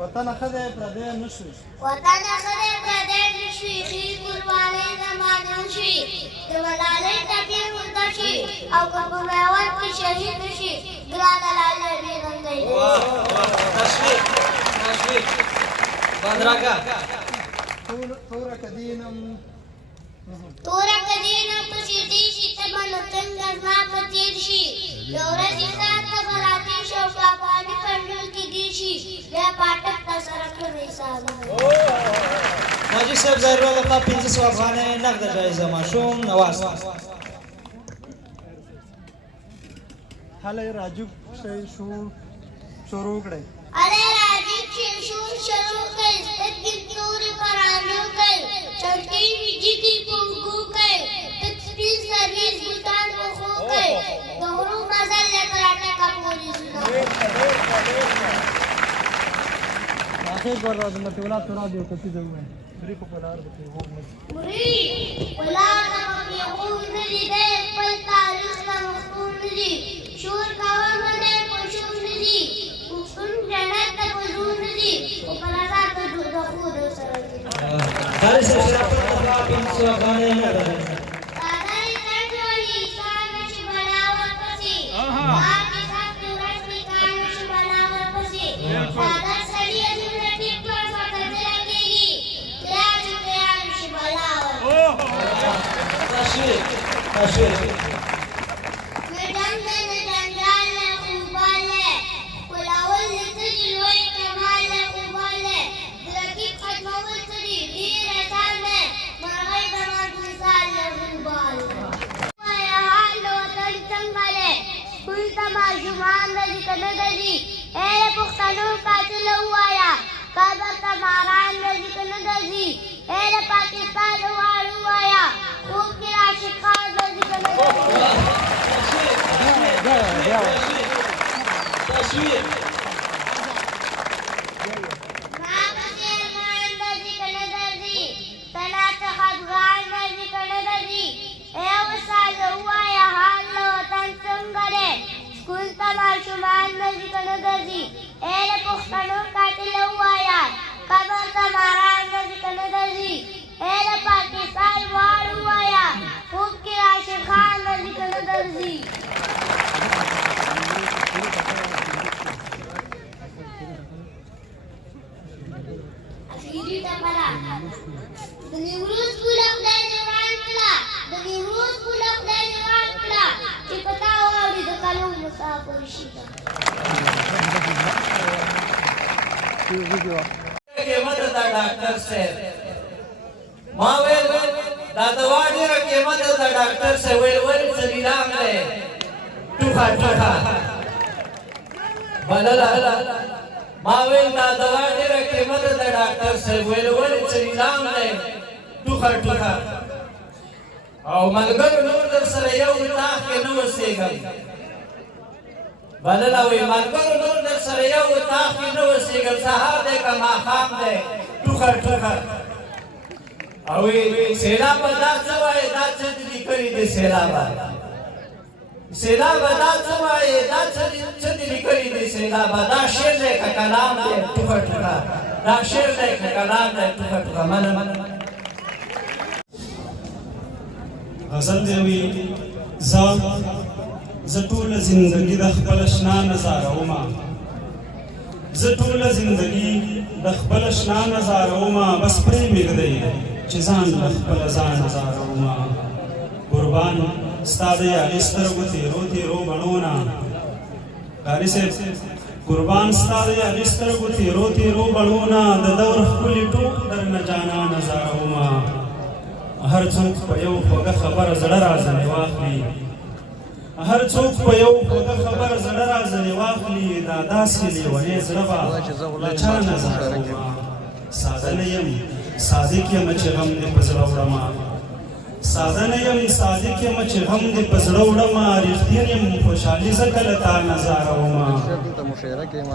وطن ښه دی پردی نه شوي وطن ښه دی پردی نه شوي ښې قربانۍ زمانه وشي د ملالۍ ټپې ورته شي او که په میوند کې شهید نه شي ګرانه لاله ډېر رنګی دی توره که دینم پسې دې شي ته به نو څنګه زما په تېر شي یو ورځې سات ته به راتېر شي او په افغاني کنډول کې ګیر شي بیا پاټک ته سره کړم حسابونه حاجي صاحب ظاهر لخوا 500 افغانۍ نقده جایزه ماشوم نواز هله راجب شروع کړئ अरे राजीव शेषूर शरू कल तत्कितूर परांडो कल चलती विजिति पुंगू कल तत्स्पिल सर्विस भूटान को कल दोहरो मजल लेकराटा का पुलिस आखिर बार रात में टोला थोड़ा दियो कति दे में ब्री को पलार दे वो बुरी पलार के वो नदी दे पल तारीख का मखून नदी शोर कावा मने पशु नदी उन जन्नत तक वजूद नदी और पलासा तो खुद दारे से शराब का 500 افغانۍ نقده तादारी तटवाली सानश बनावर पसी हां के साथ रश्मि कानश बनावर पसी तादा सड़ी अजूबे टिक पर पकड़ लगेगी क्या जुकानश बनावर तशवीर मैडम ने जंजाल ने खूबाल है पुलावल से जिलोई कमाल है खूबाल है سکول ته ماشومان راځي که نه راځي ای د پښتنو قاتله ووایه قبر ته ماران راځي که نه راځي ای د پاکستان واړه ووایه خوب کې راشد خان راځي که نه راځي ماشومان راځي که نه راځي ای د پښتنو قاتله ووایه قبر ته ماران راځي که نه راځي ای د پاکستان واړه ووایه خوب کې راشد خان راځي که نه راځي اخیري ټپله د نیمروز پوله خدای دې وران کړه د نیمروز پوله خدای دې وران کړه چې په تا واوړي د کلو مسافر شي قیمت دا ډاکټر صاحب ما ویل دا دوا ډېره قیمت دا ډاکټر صاحب ویل څه نیلام دی ټوخه ټوخه بلله ما ویل دا دوا ډېره قیمت دا ډاکټر صاحب ویل څه نیلام دی ټوخه ټوخه او ملګرو نور در سره یو اطاق کې نه اوسېږم بلله وایي ملګرو نور در سره یو اطاق کې نه اوسېږم سهار دی که ماښام دی ټوخه ټوخه او وایي سیلابه دا څه وایي دا څه دې لیکلي دي سیلابه سیلابه دا څه وایي دا څه دې لیکلي دي سیلابه دا شعر دی که کلام دی ټوخه ټوخه دا شعر دی که کلام دی ټوخه ټوخه منم غزل دی وی زه ټوله زندګي د خپل اشنا نظارومه زه ټوله زندګي د خپل اشنا نظارومه بس پرې مېږدی چې ځان له خپله ځان نظارومه قربان ستا د یادې سترګو تېرو تېرو بڼو نه قاري صاحب قربان ستا د یادې سترګو تېرو تېرو بڼو نه د دور ښکلي ټوک درنه جانا نظارومه هر څوک په یو خوږه خبره زړه رازنې واخلي هر څوک په یو خوږه خبره زړه رازنې واخلي دا داسې لیونی زړه به له چا نه زارومه ساده نه یم صادق یم چې غم دې په زړه وړمه ساده نه یم صادق یم چې غم دې په زړه وړمه رښتین یم خوشحالي زه کله تا نه زارومه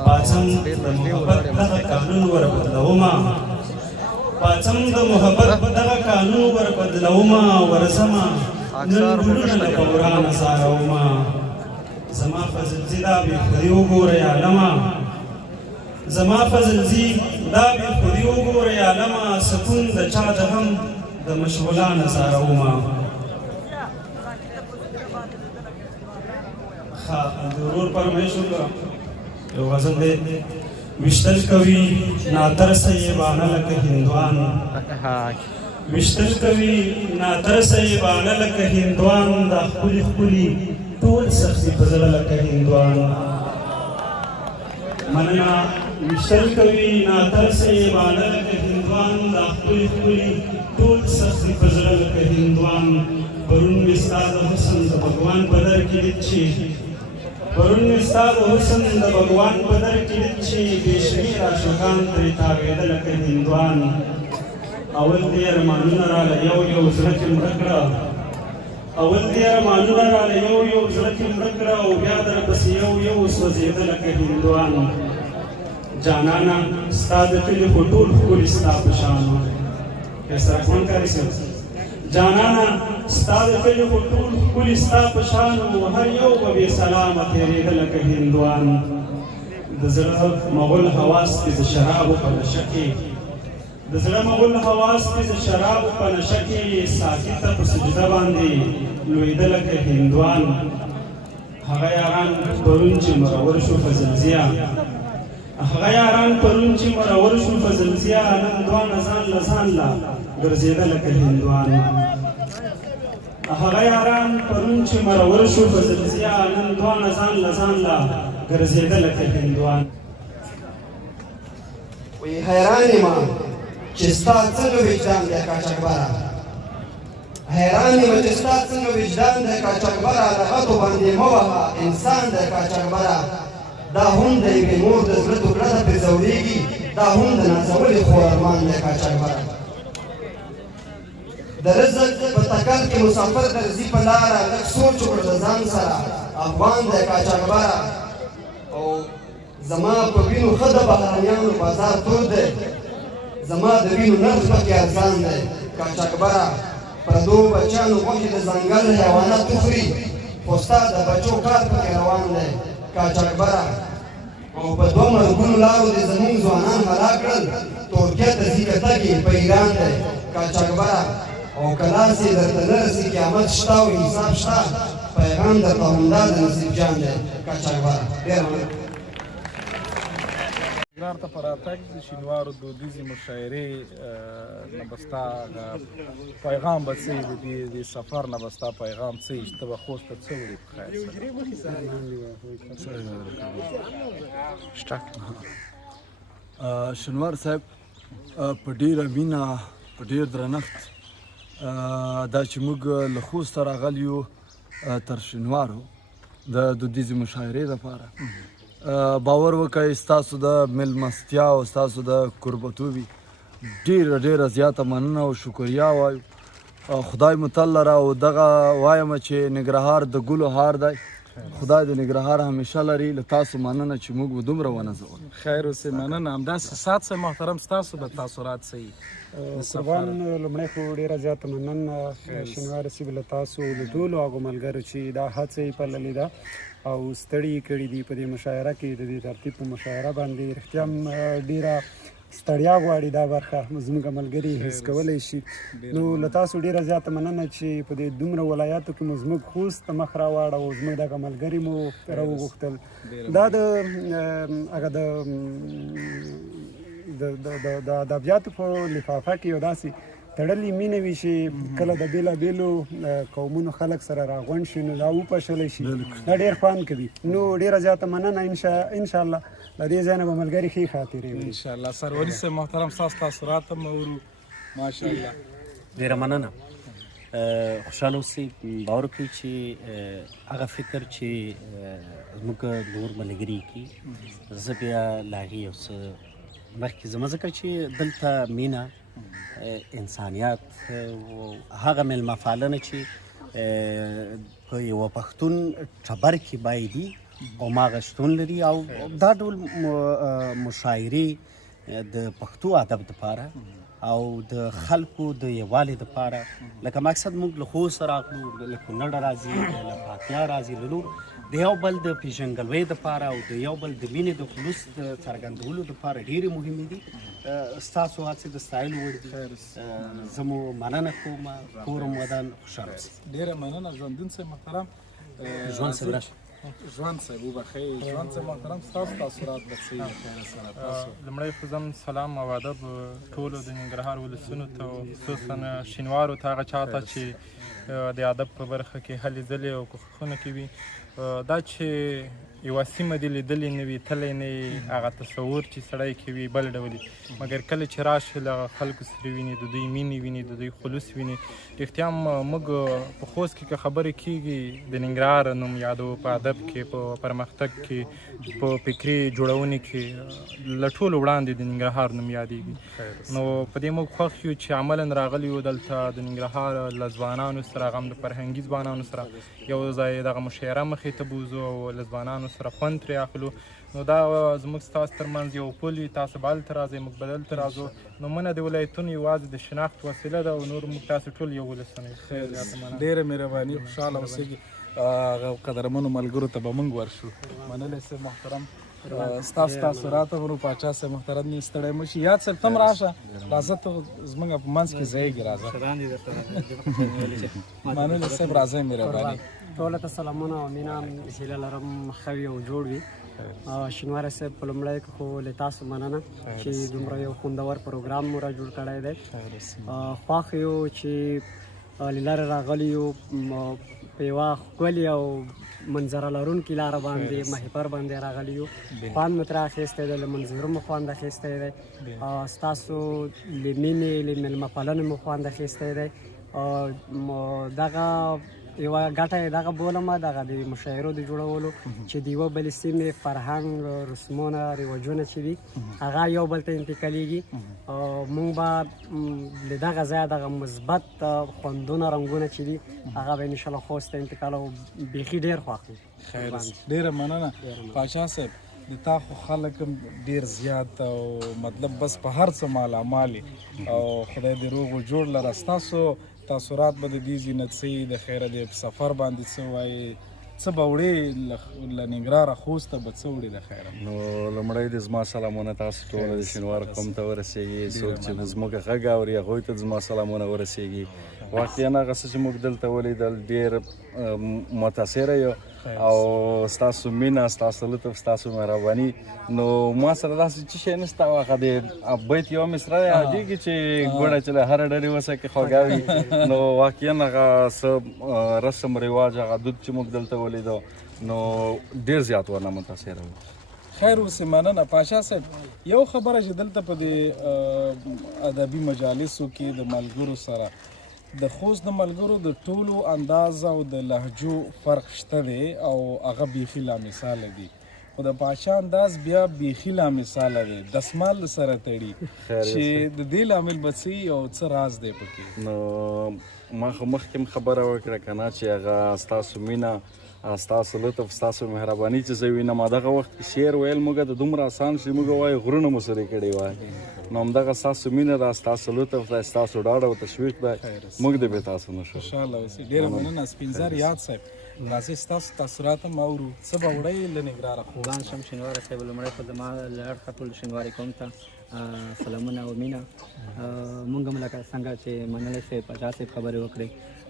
پاڅم د محبت دغه قانون وربدلومه پاڅم د محبت دغه قانون وربدلومه ورځمه نن ګلونه له په ورانه زارومه زما فضلزي دا بېخودي وګورئ عالمه زما فضلزي دا بېخودي وګورئ عالمه سکون د چا د غم د مشغولانه زارومه د ورور فرمایش وکړه یو غزل دی وشتل کوي ناترسه یې بانه لکه هندوان وشتل کوي ناترسه یې بانه لکه هندوان دا ښکلي ښکلي ټول سختي په زړه لکه هندوان مننه وشتل کوي ناترسه یې بانه لکه هندوان دا ښکلي ښکلي ټول سختي په زړه لکه هندوان پرون مې ستا د حسن د بګوان په در کې لید چې پرون مې ستا د حسن د بګوان په در کې لید چې بې شمېره عاشقان ترې تاوېده لکه هندوان اول دې ارمانونه راله یو یو زړه کې مړه کړه اول دې ارمانونه راله یو یو زړه کې مړه کړه او بیا درپسې یو یو سوځېده لکه هندوان جانانه ستا د کلي خو ټول ښکلي ستا په شان کیسر اخوان کاري صاحب جانانه ستا د کلي خو ټول ښکلي ستا په شان و هر یو به بې سلامه تېرېده لکه هندوان د زړه مغل حواس دې د شرابو په نشه کې د زړه مغل حواس دې د شرابو په نشه کې ساقي ته په سجده باندې لوېده لکه هندوان هغه یاران پرون چې مرور شو فضلزیه هغه یاران پرون چې مرور شو فضلزیه نن دواړه ځان له ځان له ګرځېده لکه هندوان هغه یاران پرون چې مرور شو فضلزیه نن دواړه ځان له ځان له ګرځېده لکه هندوان وی حیران یم چې ستا څنګه وجدان دی قاچاقبره حیران یم چې ستا څنګه وجدان دی قاچاقبره لغتو باندې مه وهه انسان دی قاچاقبره دا هم د یوې مور د زړه ټوکړه ده پرې ځورېږي دا هم د نازولې خور ارمان دی قاچاقبره د رزق په تکل کې مسافر درځي په لاره لږ سوچ وکړه د ځان سره افغان دی قاچاقبره او زما په وینو ښه د بهرنیانو بازار تود دی زما د وینو نرخ پکې ارزان دی قاچاقبره پردو بچیانو غوښې د ځنګل حیوانات وخوري خو ستا د بچو کار پکې روان دی قاچاقبره او په دوه مرګونو لارو دې زموږ ځوانان هلاک کړل ترکیه ته ځي که تګ په ایران دی قاچاقبره او که لاس یې درته نه رسي قیامت شته او حساب شته پیغام درته همدا د نصیب جان دی قاچاقبره ډېره مننه ننګرهار ته په راتګ د شینوارو دودیزې مشاعرې نه به ستا پیغام به څه وي د سفر نه به ستا پیغام څه وي چې ته به خوست ته څه وړې په خیر شینوار صاحب په ډېره مینه په ډېر درنښت دا چې موږ له خوسته راغلي یو تر شینوارو د دودیزې مشاعرې دپاره باور وکړئ ستاسو د میلمستیا او ستاسو د قربتوبي ډېره ډېره زیاته مننه او شکریا وایو خدای مو تل لره او دغه وایم چې ننګرهار د ګلو هار دی خدای د ننګرهار همیشه لري له تاسو مننه چې موږ به دومره ونازول خیر اوسې مننه همداسې سات صاحب محترم ستاسو د تاثرات څه وي قربان لومړی خو ډېره زیاته مننه شینوار صاحب له تاسو له ټولو هغو ملګرو چې دا هڅه یې پللې ده او ستړي یې کړي دي په دې مشاعره کې د دې ترتیب په مشاعره باندې رښتیا هم ډېره ستړیا غواړي دا برخه زموږ ملګري حس کولی شي نو له تاسو ډېره زیاته مننه چې په دې دومره ولایاتو کې مو زموږ خوست ته مخ راواړو زموږ دغه ملګري مو راوغوښتل دا هغه د ادبیاتو په لفافه کې یو داسې تړلې مینه وي چې کله د بېلابېلو قومونو خلک سره راغونډ شي نو دا وپاشلی شي دا ډېر خوند کوي نو ډېره زیاته مننه انشاءالله له دې ځای نه به ملګري ښې خاطرې وي انشاءالله سروري صاحب محترم ستاسو تاثرات هم اورو ماشاءالله ډېره مننه خوشحاله اوسئ باور وکړئ چې هغه فکر چې زموږ نور ملګري کوي زه بیا له هغې یو څه مخکې ځم ځکه چې دلته مینه انسانیت هغه میلمه پالنه چې په یوه پښتون ټبر کې بایدي او ماغه شتون لري او دا ډول مشاعرې د پښتو ادب دپاره او د خلکو د یووالي دپاره لکه مقصد موږ له خوست راغلو له کونړه راځي له پکتیا راځي له نور د یو بل د پیژندګلوۍ دپاره او د یو بل د مینې د خلوص د څرګندولو دپاره ډېرې مهمې دي ستاسو هڅې د ستایلو وړ دي زه مو مننه کوم کور مو ودان خوشحاله اوسئ ډېره مننه ژوندون صاحب محترم ژوند صاحب راشه ژوند صاحب وبخښئ ژوند صاحب محترم ستاسو تاثرات به څه وي لومړی خو زم سلام او ادب ټولو د ننګرهار ولسونو ته خصوصا شینوارو ته هغه چا ته چې د ادب په برخه کې هلې ځلې او کوښښونه کوي دا چې یوه سیمه دې لیدلې نه وي تللی نه یې هغه تصور چې سړی کوي بل ډول وي مګر کله چې راشي له هغه خلکو سره ویني د دوی مینې ویني د دوی خلوص ویني رښتیا هم موږ په خوست کې که خبرې کېږي د ننګرهار نوم یادو په ادب کې په پرمختګ کې په فکري جوړونې کې له ټولو وړاندې د ننګرهار نوم یادېږي نو په دې موږ خوښ یو چې عملا راغلي یو دلته د ننګرهار له ځوانانو سره هغه هم د فرهنګي ځوانانو سره یو ځای دغه مشاعره مخې ته بوځو او له ځوانانو سره خوند ترې اخلو نو دا زموږ ستاسو ترمنځ یو پل وي تاسو به هلته راځئ موږ به دلته راځو نومونه د ولایتونو یوازې د شناخت وسیله ده او نور موږ تاسو ټول یو ولسونه یو ډېره مهرباني خوشحاله اوسېږي هغه قدرمنو ملګرو ته به موږ ورشو منلی صاحب محترم ستاسو تاثرات ورو پاچا صاحب محترم نه ستړی مه شي یاد صاحب ته هم راشه راځه ته زموږ په منځ کې ځایږي راځه منلی صاحب راځئ مهرباني ټولو ته سلامونه او مینه هیله لرم ښه وي او جوړ وي شینواری صاحب په لومړی کې خو له تاسو مننه چې دومره یو خوندور پروګرام مو را جوړ کړی دی خوښ یو چې له لارې راغلي یو په یوه ښکلې او منظره لرونکې لاره باندې محفر باندې راغلي یو خوند مو ترې اخیستی دی له منظرو مو خوند اخیستی دی ستاسو له مینې له میلمه پالنې مو خوند اخیستی دی دغه یوه ګټه یې دغه بولمه دغه د مشاعرو د جوړولو چې د یوه بلې سیمې فرهنګ رسمونه رواجونه چې دي هغه یو بل ته انتقالیږي موږ به له دغه ځایه دغه مثبت خوندونه رنګونه چې دي هغه به انشاءالله خوست ته انتقالو بیخي ډېر خوښ وي. خیر ډېره مننه پاچا صاحب د تا خو خلک هم ډېر زیات او مطلب بس په هر څه مالامال او خدای دې روغ و جوړ لره ستاسو تاثرات به د دې زینت څه د خیره د سفر باندې څه وایي څه به وړې له ننګرهاره خوست ته به څه وړې د خیره نو لومړی د زما سلامونه تاسو ټوله د شینوار قوم ته ورسېږي څوک چې زموږ غږ اوري هغوی ته زما سلامونه ورسېږي واقعا هغه څه چې موږ دلته ولیدل ډېر متاثره یو او ستاسو مینه ستاسو لطف ستاسو مهرباني نو ما سره داسې څه شی نشته هغه د بیت یوه مصره یادېږي چې ګوډه چې له هره ډلې وسکې خوږه وي نو واقعا هغه څه رسم رواج هغه دود چې موږ دلته ولیدو نو ډېر زیات ورنه متاثره وو. خیر اوسې مننه پاچا صاحب یو خبره چې دلته په دې ادبي مجالسو کې د ملګرو سره د خوست د ملګرو د ټولو انداز او د لهجو فرق شته دی او هغه بیخي لامثاله دي خو د پاچا انداز بیا بیخي لامثاله دی دسمال سره تړي چې د دې لامل به څه او څه راز دی پکې. نو ما خو مخکې خبره وکړه که نه چې هغه ستاسو مینه ستاسو لطف ستاسو مهرباني چې زه وینم دغه وخت کې شعر ویل موږ د دومره اسان چې موږ وایو غرونه مو سره کړي وای نو همدغه ستاسو مینه ده ستاسو لطف ده ستاسو ډاډ او تشویق ده موږ د بې تاسو نه شو. خوشحاله اوسئ ډېره مننه سپین زر یاد صاحب راځئ ستاسو تاثرات هم اورو څه به وړئ له ننګرهاره قربان شم شینواره صاحب لومړی خو زما له اړخه ټول شینواري قوم ته سلامونه او مینه مونږ هم لکه څنګه چې منلی صاحب پاچا صاحب خبرې وکړې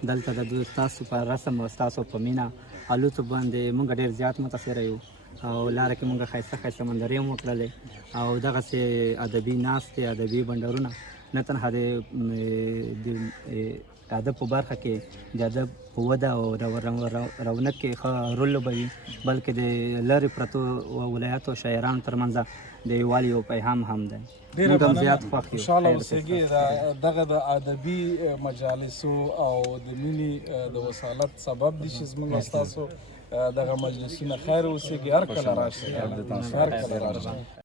دلته د ستاسو په رسم او ستاسو په مینه الوتو باندې مونږ ډېر زیات متاثره یو او لاره کې مونږ ښایسته ښایسته منظرې هم وکړلې او دغسې ادبي ناستې ادبي بنډارونه نه تنها د ادب په برخه کې د ادب په وده او رونق کې ښه رول لوبوي بلکې د لرې پرتو ولایاتو شاعرانو ترمنځ د یووالي یو پیغام هم دی. ډېره مننه خوشحاله اوسېږي دغه د ادبي مجالسو او د مینې د وصالت سبب دي چې زموږ ستاسو دغه مجلسونه خیر اوسېږي هر کله راشئ هر کله راشئ.